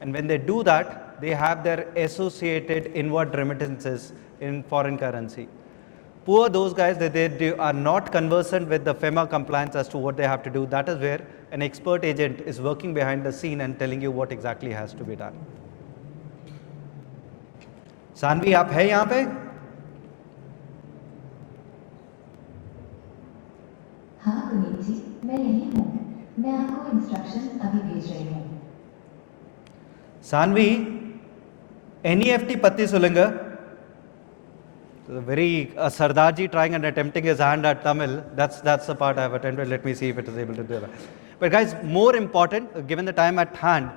And when they do that, they have their associated inward remittances in foreign currency. Poor those guys, they are not conversant with the FEMA compliance as to what they have to do. That is where an expert agent is working behind the scene and telling you what exactly has to be done. Saanvi, आप है यहाँ पे? हाँ पुनीत जी, मैं यहीं हूँ. मैं आपको इंस्ट्रक्शंस अभी भेज रही हूँ. सानवी, NEFT पत्ती सुलेंगे. Very Sardarji trying and attempting his hand at Tamil. That's the part I have attempted. Let me see if it is able to do that. But guys, more important, given the time at hand,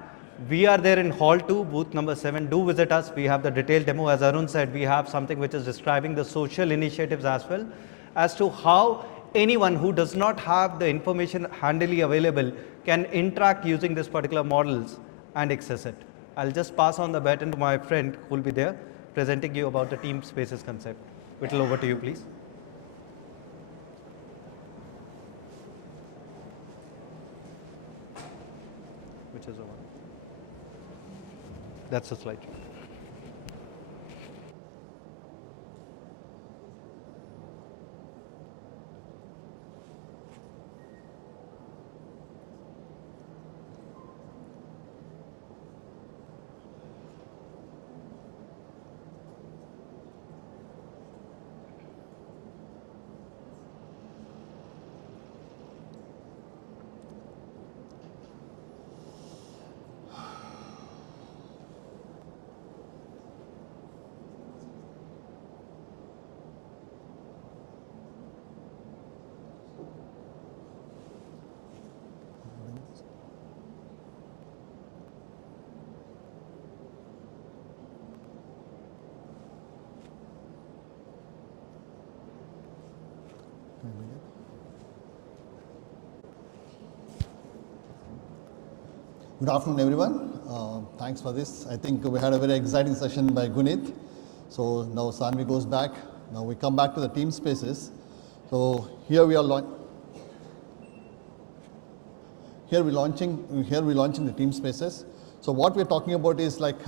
we are there in Hall 2, booth number 7. Do visit us. We have the detailed demo. As Arun said, we have something which is describing the social initiatives as well, as to how anyone who does not have the information handily available can interact using these particular models and access it. I'll just pass on the baton to my friend who will be there, presenting you about the team spaces concept. Whittle, over to you, please. Which is the one? That's the slide. Good afternoon, everyone. Thanks for this. I think we had a very exciting session by Gunit. So now Sanvi goes back. Now we come back to the team spaces. So here we are launching the team spaces. So what we're talking about is like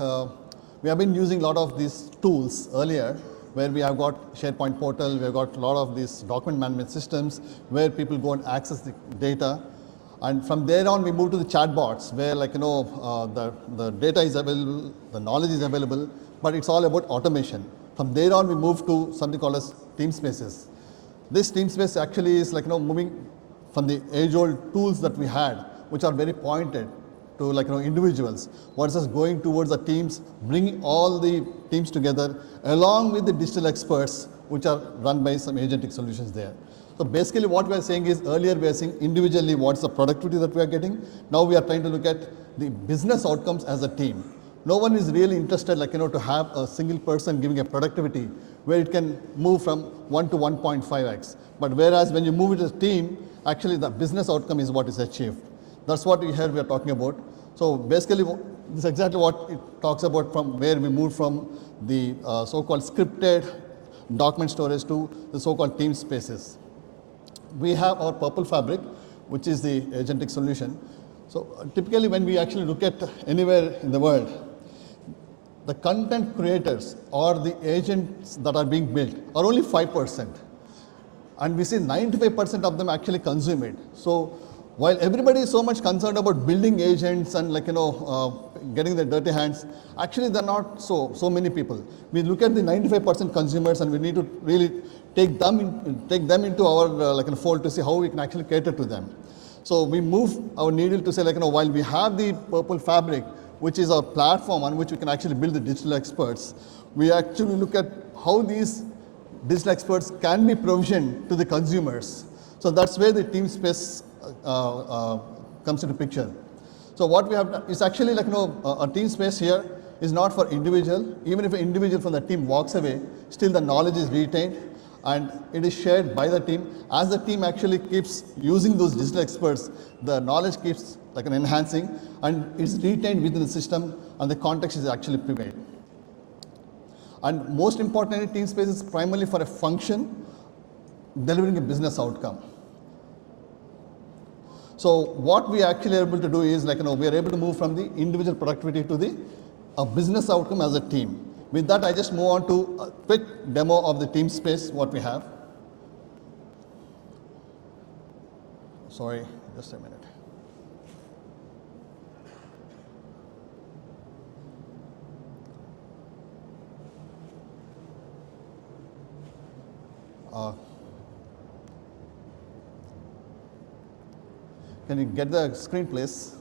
we have been using a lot of these tools earlier, where we have got SharePoint portal, we have got a lot of these document management systems where people go and access the data. And from there on, we move to the chatbots, where the data is available, the knowledge is available, but it's all about automation. From there on, we move to something called as team spaces. This team space actually is moving from the age-old tools that we had, which are very pointed to individuals, versus going towards the teams, bringing all the teams together, along with the digital experts, which are run by some agentic solutions there. So basically what we are saying is, earlier we are saying individually what's the productivity that we are getting. Now we are trying to look at the business outcomes as a team. No one is really interested to have a single person giving a productivity where it can move from 1 to 1.5x. But whereas when you move it as a team, actually the business outcome is what is achieved. That's what we are talking about. So basically this is exactly what it talks about, from where we moved from the so-called scripted document storage to the so-called team spaces. We have our purple fabric, which is the agentic solution. So typically when we actually look at anywhere in the world, the content creators or the agents that are being built are only 5%. And we see 95% of them actually consume it. So while everybody is so much concerned about building agents and getting their dirty hands, actually there are not so many people. We look at the 95% consumers, and we need to really take them into our fold to see how we can actually cater to them. So we move our needle to say while we have the purple fabric, which is our platform on which we can actually build the digital experts, we actually look at how these digital experts can be provisioned to the consumers. So that's where the team space comes into picture. So what we have done is actually a team space here is not for individual. Even if an individual from the team walks away, still the knowledge is retained and it is shared by the team. As the team actually keeps using those digital experts, the knowledge keeps enhancing, and it's retained within the system, and the context is actually prevailed. And most importantly, team space is primarily for a function delivering a business outcome. So what we actually are able to do is we are able to move from the individual productivity to the business outcome as a team. With that, I just move on to a quick demo of the team space, what we have. Sorry, just a minute. Can you get the screen, please?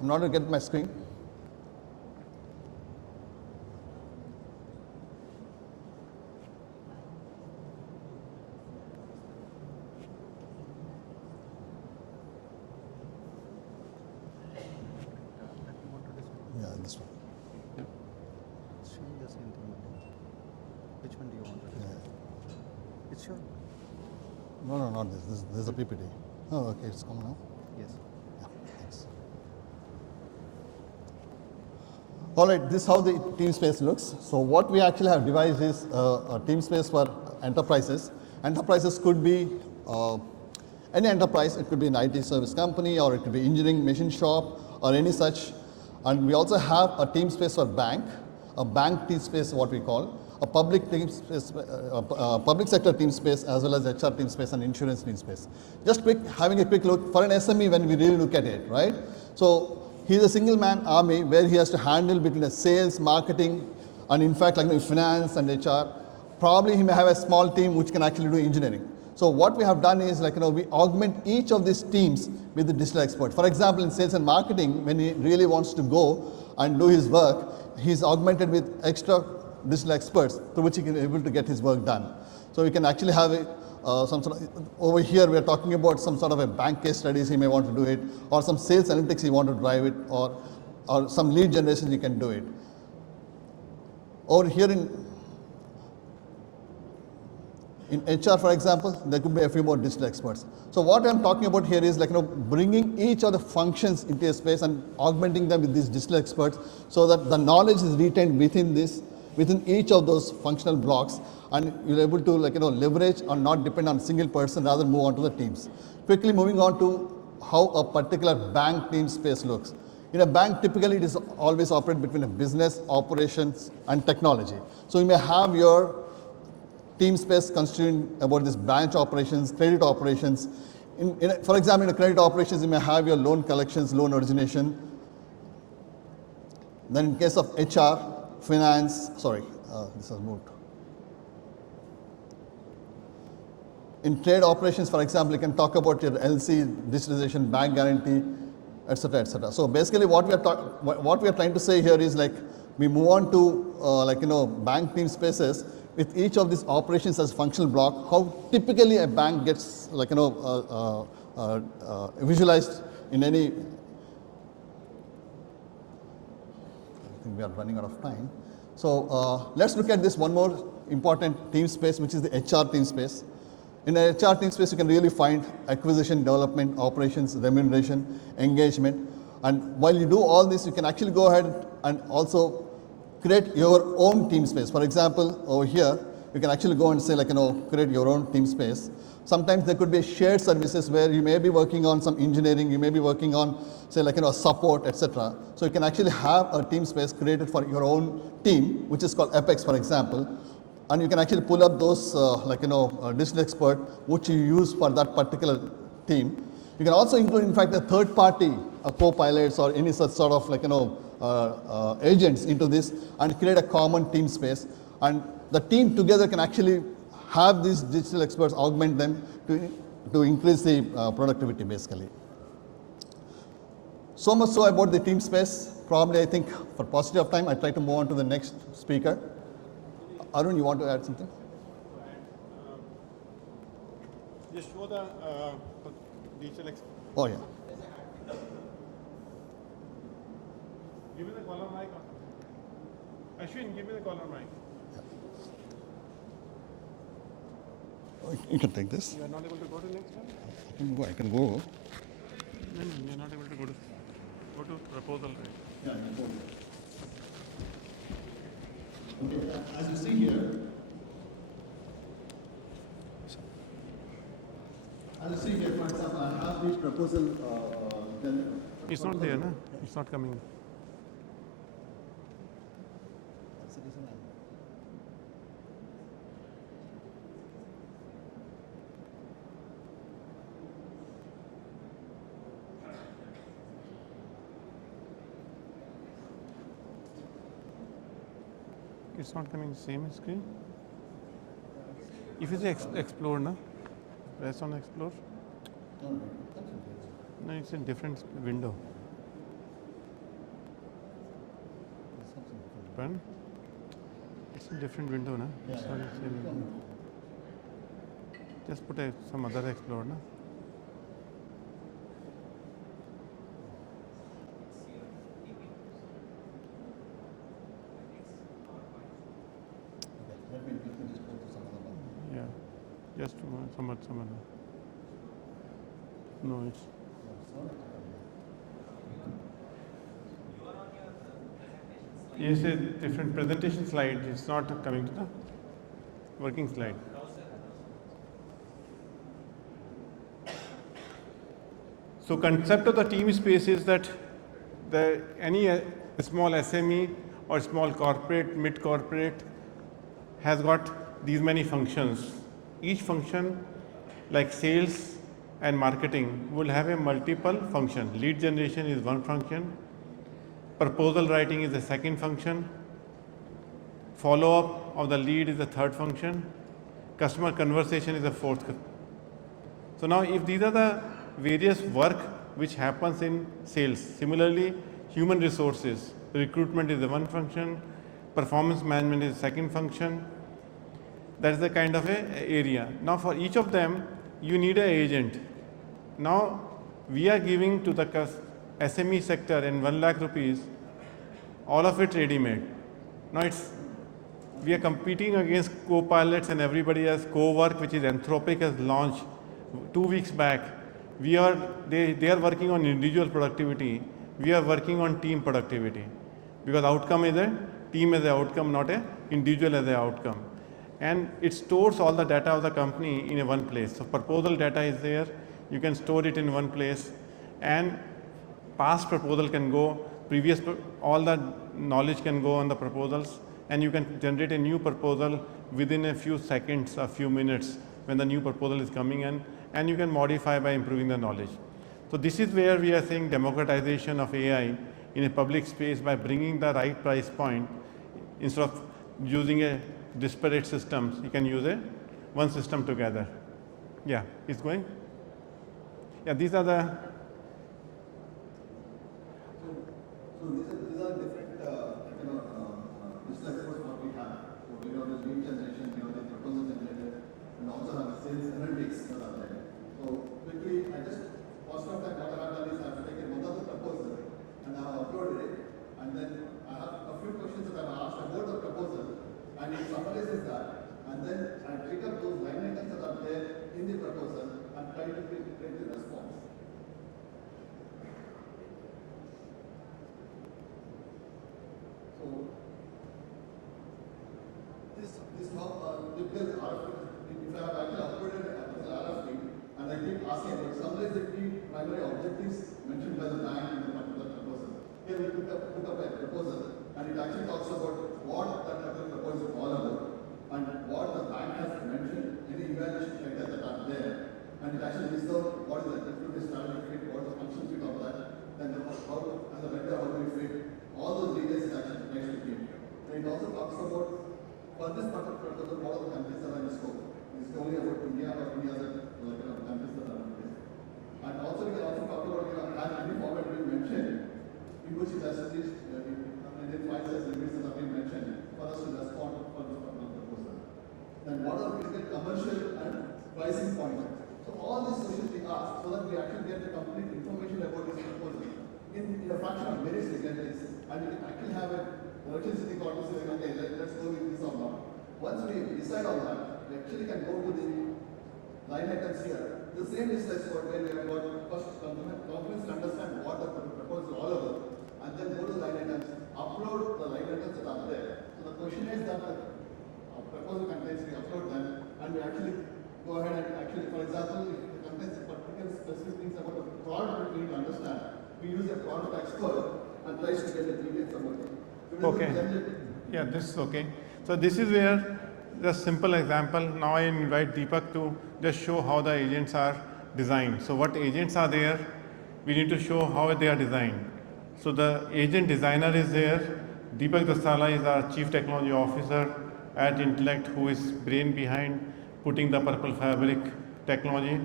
I'm not going to get my screen. Yeah, this one. It's showing the same thing. Which one do you want to do? Yeah. It's showing. No, not this. This is a PPT. Oh, okay, it's coming now. Yes. Yeah, thanks. All right, this is how the team space looks. So what we actually have devised is a team space for enterprises. Enterprises could be any enterprise. It could be an IT service company, or it could be engineering machine shop, or any such. And we also have a team space for bank, a bank team space, what we call, a public team space, public sector team space, as well as HR team space and insurance team space. Just having a quick look for an SME when we really look at it, right? So he's a single man army where he has to handle between the sales, marketing, and in fact finance and HR. Probably he may have a small team which can actually do engineering. So what we have done is we augment each of these teams with the digital expert. For example, in sales and marketing, when he really wants to go and do his work, he's augmented with extra digital experts through which he can be able to get his work done. So we can actually have some sort of, over here we are talking about some sort of a bank case studies he may want to do it, or some sales analytics he want to drive it, or some lead generation he can do it. Over here in HR, for example, there could be a few more digital experts. So what I'm talking about here is bringing each of the functions into a space and augmenting them with these digital experts, so that the knowledge is retained within each of those functional blocks, and you're able to leverage or not depend on a single person, rather move on to the teams. Quickly moving on to how a particular bank team space looks. In a bank, typically it is always operate between a business, operations, and technology. So you may have your team space constituting about this branch operations, credit operations. For example, in a credit operations, you may have your loan collections, loan origination. Then in case of HR, finance, this has moved. In trade operations, for example, you can talk about your LC, digitalization, bank guarantee, etc., etc. So basically, what we are trying to say here is like we move on to bank team spaces with each of these operations as functional block. How typically a bank gets visualized in any. I think we are running out of time. So let's look at this one more important team space, which is the HR team space. In a HR team space, you can really find acquisition, development, operations, remuneration, engagement. And while you do all this, you can actually go ahead and also create your own team space. For example, over here, you can actually go and say create your own team space. Sometimes there could be shared services where you may be working on some engineering, you may be working on say support, etc. So you can actually have a team space created for your own team, which is called Apex, for example. And you can actually pull up those digital expert which you use for that particular team. You can also include, in fact, a third party co-pilots or any such sort of agents into this and create a common team space. And the team together can actually have these digital experts, augment them to increase the productivity basically. So much so about the team space. Probably I think for paucity of time, I try to move on to the next speaker. Arun, you want to add something? Just show the digital. Oh yeah. Give me the color mic. Ashwin, give me the color mic. You can take this. You are not able to go to next one? I can go. No, you are not able to go to proposal, right? Yeah, I can go. Okay, as you see here, for example, I have the proposal. It's not there, no? It's not coming. It's not coming same screen. If you say explore, no? Press on explore. No, it's in different window. Run. It's in different window, no? It's not the same window. Just put some other explore, no? Just some other. No, it's. Yes, a different presentation slide. It's not coming to the working slide. So, concept of the team space is that any small SME or small corporate, mid corporate has got these many functions. Each function, like sales and marketing, will have a multiple function. Lead generation is one function, proposal writing is the second function, follow-up of the lead is the third function, customer conversation is the fourth. So now if these are the various work which happens in sales, similarly human resources, recruitment is the one function, performance management is the second function. That is the kind of a area. Now for each of them, you need an agent. Now we are giving to the SME sector in 1 lakh rupees, all of it ready-made. Now we are competing against co-pilots and everybody else. Co-work, which is Anthropic has launched 2 weeks back. They are working on individual productivity. We are working on team productivity, because outcome is a team as an outcome, not a individual as an outcome. And it stores all the data of the company in one place. So proposal data is there. You can store it in one place. and past proposal can go, all the knowledge can go on the proposals, and you can generate a new proposal within a few seconds, a few minutes when the new proposal is coming in, and you can modify by improving the knowledge. So this is where we are saying democratization of AI in a public space by bringing the right price point. Instead of using a disparate systems, you can use one system together. Yeah, it's going. Yeah, these are the. So these are different, business efforts what we have. So we have the lead generation, we have the proposal generator, and also have the sales analytics that are there. So quickly, I just first of time what I have done is I have taken one of the proposal and I have uploaded it, and then I have a few questions that I have asked about the proposal, and it summarizes that, and then I pick up those line items that are there in the proposal and try to create the response. So this how typical RFP. If I have actually uploaded an RFP and I keep asking about summarize the key primary objectives mentioned by the bank in the particular proposal. Here we put up a proposal and it actually talks about what that particular proposal is all about and what the bank has mentioned, any evaluation criteria that are there, and it actually lists out what is the activity strategy fit, what is the function fit of that, then how as a vendor how do we fit, all those details is actually next to keep. And it also talks about for this particular proposal what are the countries that are in scope. It's only about India or any other countries that are in this. And also we can also talk about has any format been mentioned in which it has reached identifies as limits that have been mentioned for us to respond for this particular proposal. Then what are the critical commercial and pricing points? So all these questions we ask so that we actually get the complete information about this proposal. In a fraction of minutes we get this, and we can actually have a electricity court to say, okay, let's go with this or not. Once we decide on that, we actually can go to the line items here. The same is as for where we have got first confidence to understand what the proposal is all about, and then go to the line items, upload the line items that are there. So the question is that the proposal contains, we upload them, and we actually go ahead and actually, for example, if it contains particular specific things about the product we need to understand, we use a product expert and tries to get the details about it. So Okay. Yeah, this is okay. So this is where just simple example. Now I invite Deepak to just show how the agents are designed. So what agents are there, we need to show how they are designed. So the agent designer is there. Deepak Dasala is our Chief Technology Officer at Intellect, who is brain behind putting the Purple Fabric technology.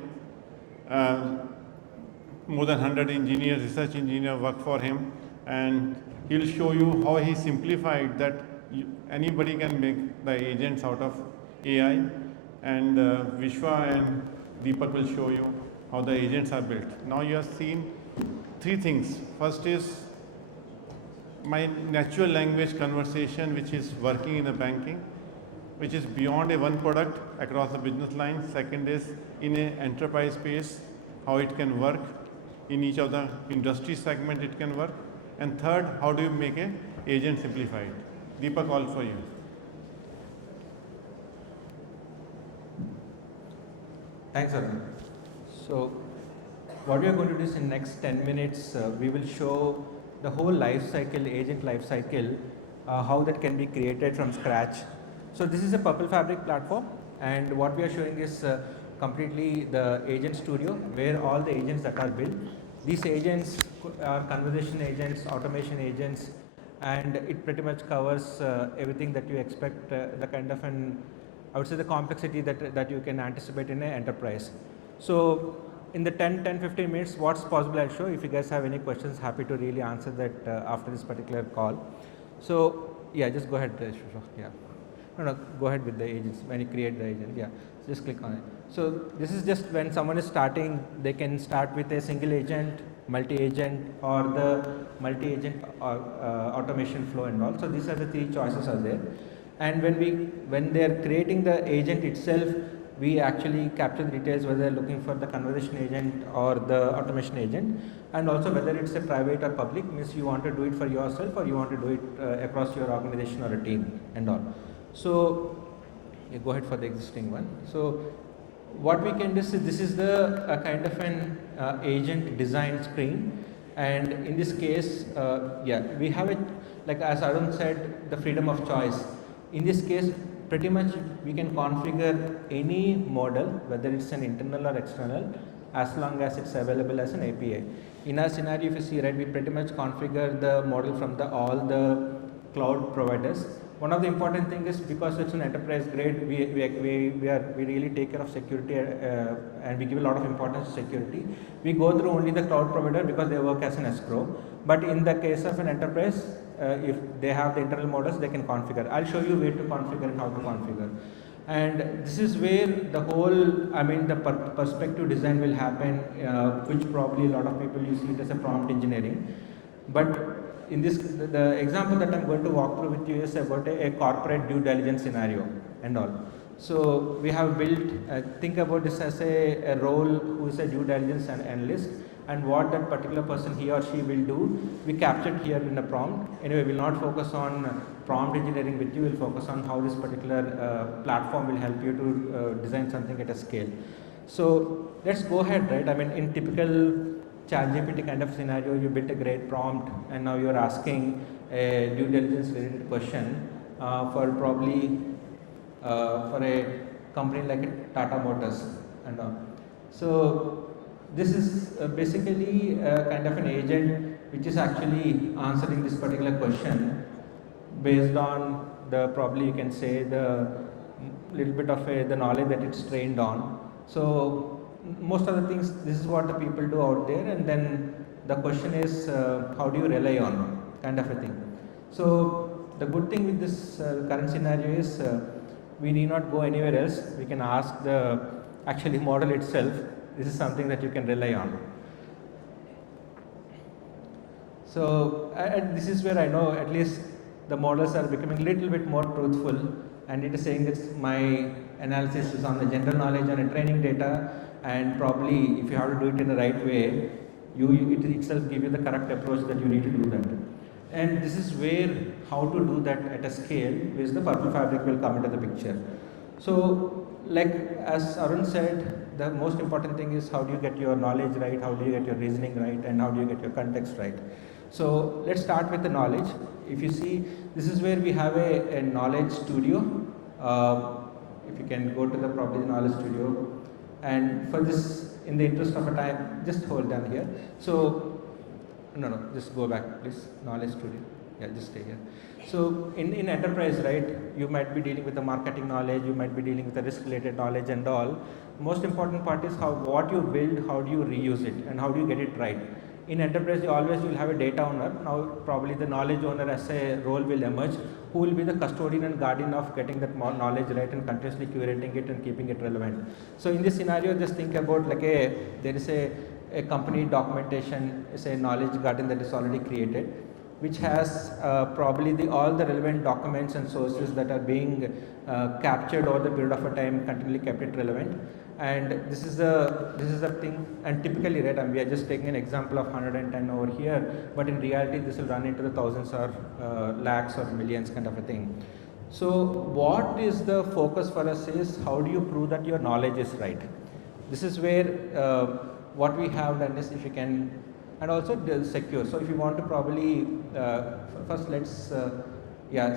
More than 100 engineers, research engineers work for him, and he'll show you how he simplified that anybody can make the agents out of AI, and Vishwa and Deepak will show you how the agents are built. Now you have seen three things. First is my natural language conversation, which is working in the banking, which is beyond a one product across the business line. Second is in an enterprise space, how it can work in each of the industry segment it can work. And third, how do you make an agent simplified? Deepak, all for you. Thanks, Arun. So, what we are going to do is in next 10 minutes, we will show the whole life cycle, agent life cycle, how that can be created from scratch. So, this is a Purple Fabric platform, and what we are showing is completely the agent studio, where all the agents that are built. These agents are conversation agents, automation agents, and it pretty much covers everything that you expect, the kind of I would say the complexity that you can anticipate in an enterprise. So in the 10-15 minutes, what's possible I'll show. If you guys have any questions, happy to really answer that after this particular call. So yeah, just go ahead, Shusha. Yeah. No, go ahead with the agents. When you create the agent, yeah, just click on it. So this is just when someone is starting, they can start with a single agent, multi-agent, or the multi-agent automation flow and all. So these are the three choices are there. And when they are creating the agent itself, we actually capture the details whether they're looking for the conversation agent or the automation agent, and also whether it's a private or public, means you want to do it for yourself or you want to do it across your organization or a team and all. So go ahead for the existing one. So what we can do is this is the kind of an agent design screen, and in this case, we have it, like as Arun said, the freedom of choice. In this case, pretty much we can configure any model, whether it's an internal or external, as long as it's available as an API. In our scenario, if you see, right, we pretty much configure the model from all the cloud providers. One of the important thing is, because it's an enterprise grade, we really take care of security, and we give a lot of importance to security. We go through only the cloud provider because they work as an escrow. But in the case of an enterprise, if they have the internal models, they can configure. I'll show you where to configure and how to configure. And this is where the whole, the perspective design will happen, which probably a lot of people, you see it as a prompt engineering. But in this, the example that I'm going to walk through with you is about a corporate due diligence scenario and all. So we have built, think about this as a role who is a due diligence analyst, and what that particular person, he or she, will do, we captured here in the prompt. Anyway, we'll not focus on prompt engineering with you, we'll focus on how this particular platform will help you to design something at a scale. So let's go ahead, right? In typical ChatGPT kind of scenario, you built a great prompt, and now you're asking a due diligence related question for probably for a company like Tata Motors and all. So this is basically kind of an agent which is actually answering this particular question based on the, probably you can say, the little bit of the knowledge that it's trained on. So most of the things, this is what the people do out there, and then the question is how do you rely on, kind of a thing. So the good thing with this current scenario is we need not go anywhere else. We can ask the actually model itself. This is something that you can rely on. So this is where I know at least the models are becoming a little bit more truthful, and it is saying that my analysis is on the general knowledge and training data, and probably if you have to do it in the right way, it itself give you the correct approach that you need to do that. And this is where how to do that at a scale, which the Purple Fabric will come into the picture. So like as Arun said, the most important thing is how do you get your knowledge right, how do you get your reasoning right, and how do you get your context right. So let's start with the knowledge. If you see, this is where we have a knowledge studio. If you can go to the probably knowledge studio, and for this, in the interest of a time, just hold down here. So no, just go back please, knowledge studio. Yeah, just stay here. So in enterprise, right, you might be dealing with the marketing knowledge, you might be dealing with the risk related knowledge and all. Most important part is what you build, how do you reuse it, and how do you get it right. In enterprise, you always will have a data owner. Now probably the knowledge owner as a role will emerge, who will be the custodian and guardian of getting that knowledge right and continuously curating it and keeping it relevant. So in this scenario, just think about like there is a company documentation, is a knowledge guardian that is already created, which has probably all the relevant documents and sources that are being captured over the period of a time, continually kept it relevant. And this is the thing, and typically, right, we are just taking an example of 110 over here, but in reality this will run into the thousands or lakhs or millions kind of a thing. So what is the focus for us is how do you prove that your knowledge is right. This is where what we have done is, if you can, and also secure. So if you want to probably first let's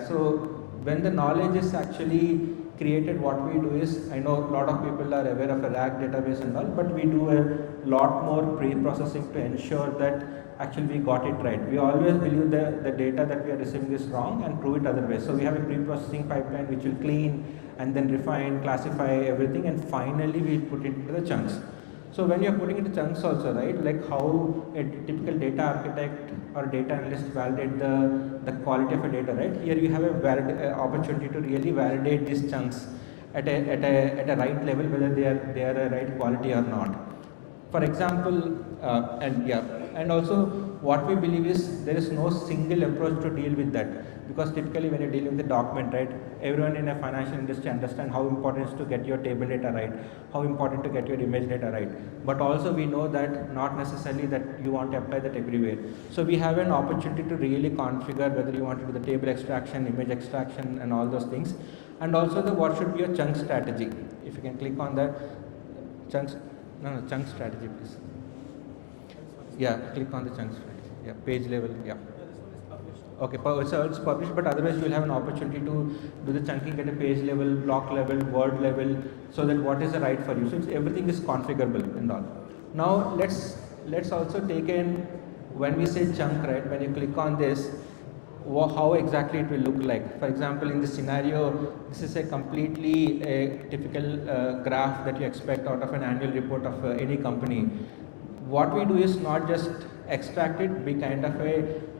so when the knowledge is actually created, what we do is, I know a lot of people are aware of a RAG database and all, but we do a lot more pre-processing to ensure that actually we got it right. We always believe the data that we are receiving is wrong and prove it otherwise. So we have a pre-processing pipeline which will clean and then refine, classify everything, and finally we put it into the chunks. So when you are putting into chunks also, right, like how a typical data architect or data analyst validate the quality of a data, right? Here you have a opportunity to really validate these chunks at a right level, whether they are a right quality or not. For example, and also what we believe is there is no single approach to deal with that, because typically when you're dealing with a document, right, everyone in a financial industry understands how important it is to get your table data right, how important to get your image data right, but also we know that not necessarily that you want to apply that everywhere. So we have an opportunity to really configure whether you want to do the table extraction, image extraction, and all those things, and also what should be your chunk strategy. If you can click on that chunk strategy, please. Yeah, click on the chunks. Yeah, page level. Yeah. Okay, so it's published, but otherwise you will have an opportunity to do the chunking at a page level, block level, word level, so that what is the right for you. So everything is configurable and all. Now let's also take in, when we say chunk, right? When you click on this, how exactly it will look like. For example, in this scenario, this is a completely typical graph that you expect out of an annual report of any company. What we do is not just extract it, we kind of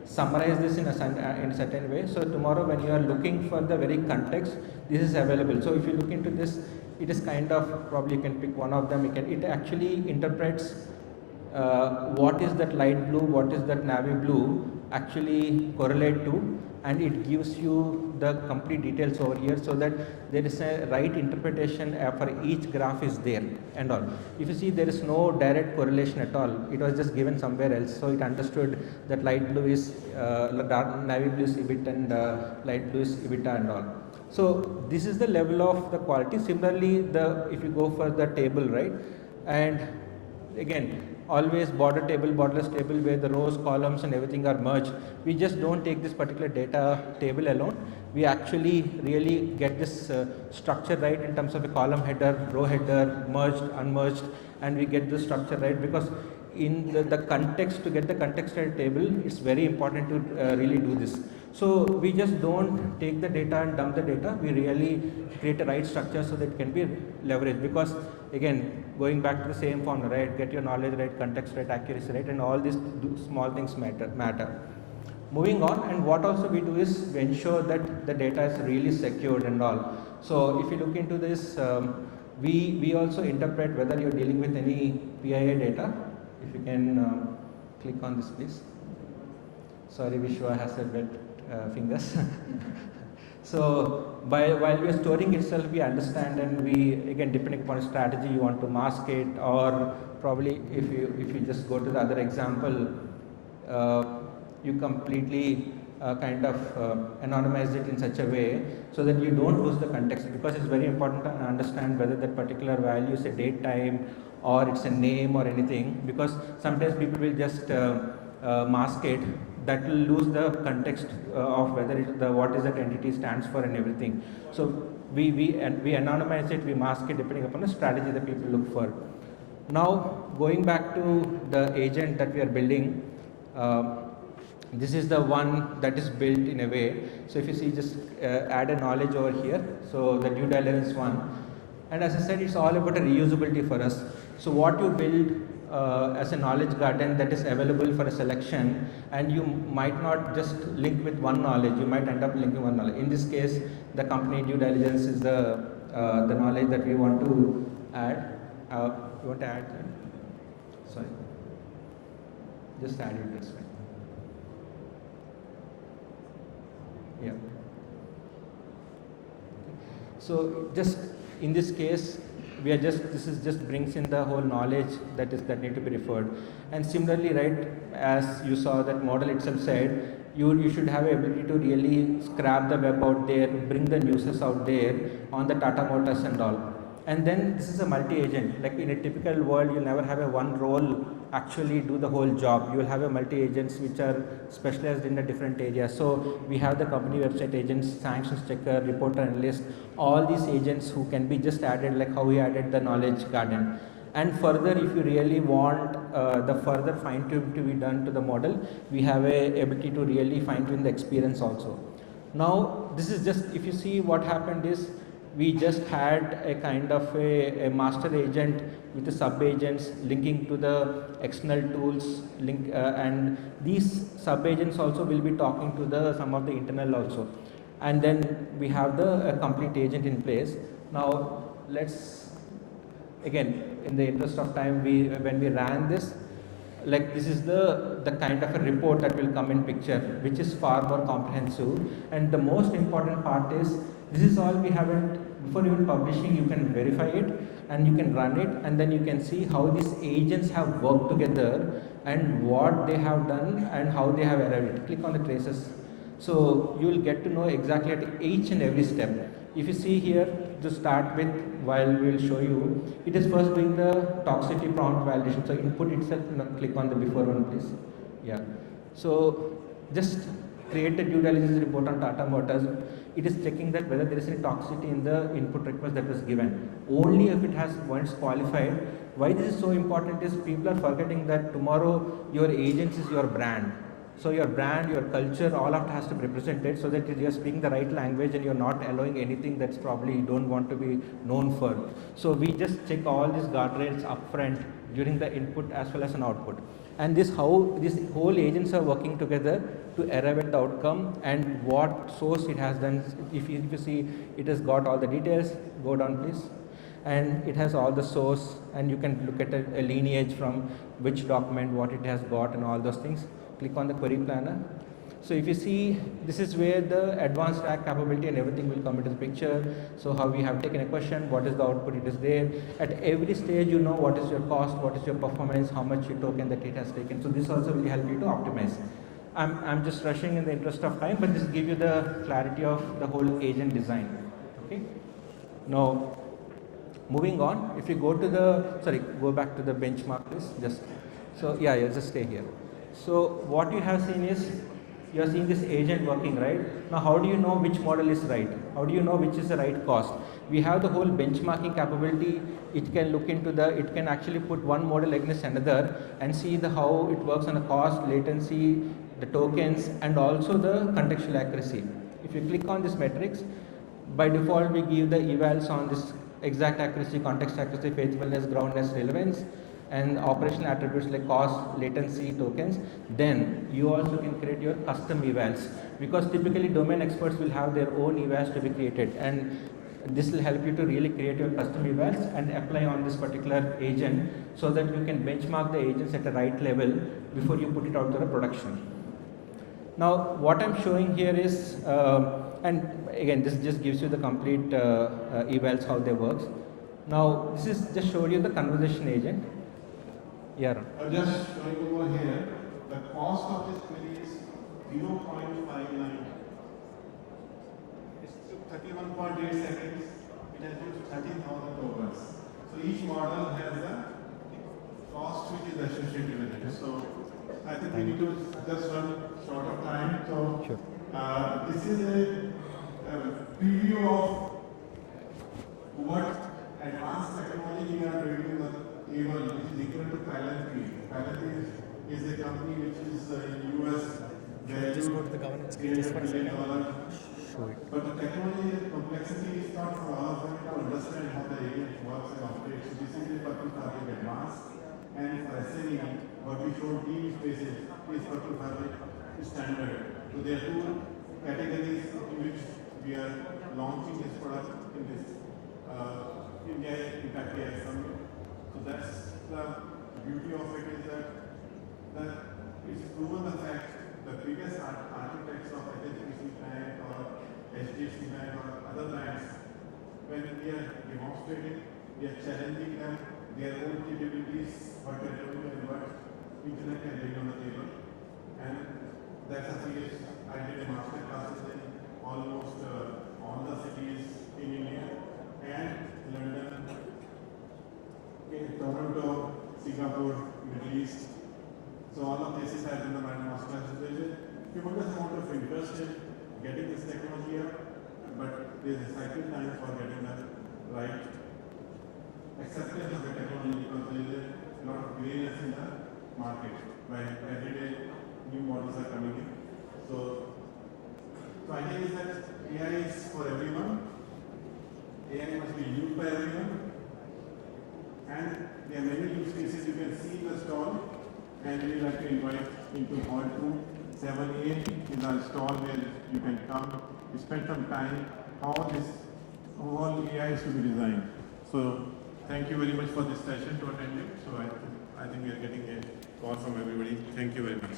summarize this in a certain way. So tomorrow when you are looking for the very context, this is available. So if you look into this, it is kind of, probably you can pick one of them. It actually interprets what is that light blue, what is that navy blue actually correlate to, and it gives you the complete details over here, so that there is a right interpretation for each graph is there and all. If you see, there is no direct correlation at all. It was just given somewhere else, so it understood that light blue is dark navy blue is EBIT and light blue is EBITDA and all. So this is the level of the quality. Similarly, if you go for the table, right, and again, always border table, borderless table, where the rows, columns and everything are merged. We just don't take this particular data table alone. We actually really get this structure right in terms of a column header, row header, merged, unmerged, and we get the structure right, because in the context, to get the contextual table, it's very important to really do this. So we just don't take the data and dump the data. We really create a right structure so that it can be leveraged, because again, going back to the same formula, right? Get your knowledge right, context right, accuracy right, and all these small things matter. Moving on, and what also we do is we ensure that the data is really secured and all. So if you look into this, we also interpret whether you're dealing with any PII data. If you can click on this, please. Sorry, Vishwa has a wet fingers. So while we are storing itself, we understand, and we, again, depending upon strategy, you want to mask it, or probably if you just go to the other example, you completely kind of anonymize it in such a way so that you don't lose the context, because it's very important to understand whether that particular value is a date time or it's a name or anything, because sometimes people will just mask it. That will lose the context of whether what is that entity stands for and everything. So we anonymize it, we mask it depending upon the strategy that people look for. Now going back to the agent that we are building, this is the one that is built in a way. So if you see, just add a knowledge over here. So the due diligence one, and as I said, it's all about a reusability for us. So what you build as a knowledge garden that is available for a selection, and you might not just link with one knowledge, you might end up linking one knowledge. In this case, the company due diligence is the knowledge that we want to add. You want to add that? Sorry, just add it this way. Yeah. So just in this case, this is just brings in the whole knowledge that need to be referred. And similarly, right, as you saw that model itself said, you should have the ability to really scrap the web out there, bring the newses out there on the Tata Motors and all. And then this is a multi-agent. Like in a typical world, you'll never have a one role actually do the whole job. You will have a multi-agents which are specialized in a different area. So we have the company website agents, sanctions checker, reporter, analyst, all these agents who can be just added, like how we added the knowledge garden. And further, if you really want the further fine tune to be done to the model, we have a ability to really fine tune the experience also. Now, this is just, if you see what happened is, we just had a kind of a master agent with the sub agents linking to the external tools and these sub agents also will be talking to some of the internal also, and then we have the complete agent in place. Now let's, again, in the interest of time, when we ran this, like this is the kind of a report that will come in picture, which is far more comprehensive. And the most important part is, this is all we haven't, before even publishing, you can verify it and you can run it, and then you can see how these agents have worked together and what they have done and how they have arrived. Click on the traces. So you will get to know exactly at each and every step. If you see here, to start with, while we will show you, it is first doing the toxicity prompt validation. So input itself, click on the before one, please. Yeah. So just create a due diligence report on Tata Motors. It is checking that whether there is any toxicity in the input request that was given. Only if it has once qualified. Why this is so important is people are forgetting that tomorrow your agents is your brand. So your brand, your culture, all of it has to be represented so that you're speaking the right language and you're not allowing anything that's probably you don't want to be known for. So we just check all these guardrails upfront during the input as well as an output. And this how these whole agents are working together to arrive at the outcome and what source it has done. If you see, it has got all the details. Go down, please. And it has all the source, and you can look at a lineage from which document, what it has got, and all those things. Click on the query planner. So if you see, this is where the advanced stack capability and everything will come into the picture. So how we have taken a question, what is the output, it is there. At every stage, you know what is your cost, what is your performance, how much your token that it has taken. So this also will help you to optimize. I'm just rushing in the interest of time, but this will give you the clarity of the whole agent design. Okay. Now, moving on, if you go to the, go back to the benchmark, please. Just stay here. So what you have seen is, you are seeing this agent working, right? Now, how do you know which model is right? How do you know which is the right cost? We have the whole benchmarking capability. It can look into it can actually put one model against another and see how it works on the cost, latency, the tokens, and also the contextual accuracy. If you click on this metrics, by default, we give the evals on this exact accuracy, context accuracy, faithfulness, groundness, relevance, and operational attributes like cost, latency, tokens. Then you also can create your custom evals, because typically domain experts will have their own evals to be created, and this will help you to really create your custom evals and apply on this particular agent so that you can benchmark the agents at the right level before you put it out to the production. Now, what I'm showing here is, and again, this just gives you the complete evals, how they work. Now, this is just showed you the conversation agent. Yeah. I'm just showing over here, the cost of this query is 0.59. It's 31.8 seconds. It has used 13,000 tokens. So each model has a cost which is associated with it. So I think we need to just run short of time. So this is a preview of what advanced technology we are bringing to the table, which is equal to Palantir. Palantir is a company which is in US, valued $300 billion. But the technology complexity is not for all of them to understand how the agent works and operates. So this is a Purple Fabric Advanced. And for SME, what we showed team spaces is Purple Fabric Standard. So there are two categories in which we are launching this product in this India Impact AI Summit. So that's the beauty of it, is that it's proven the fact the previous architects of HSBC Bank or HDFC Bank or other banks, when we are demonstrating, we are challenging them, their own capabilities, what they are doing and what Intellect can bring on the table. And that's a series. I did a MasterClass in almost all the cities in India and London, Toronto, Singapore, Middle East. So all the places have been the MasterClass. There's a tremendous amount of interest in getting this technology up, but there's a cycle time for getting the right acceptance of the technology, because there is a lot of grayness in the market. Right? Every day new models are coming in. So idea is that AI is for everyone. AI must be used by everyone. And there are many use cases you can see in the stall. And we like to invite into hall 278 is our stall where you can come, spend some time how this whole AI is to be designed. So thank you very much for this session to attend it. So I think we are getting a call from everybody. Thank you very much.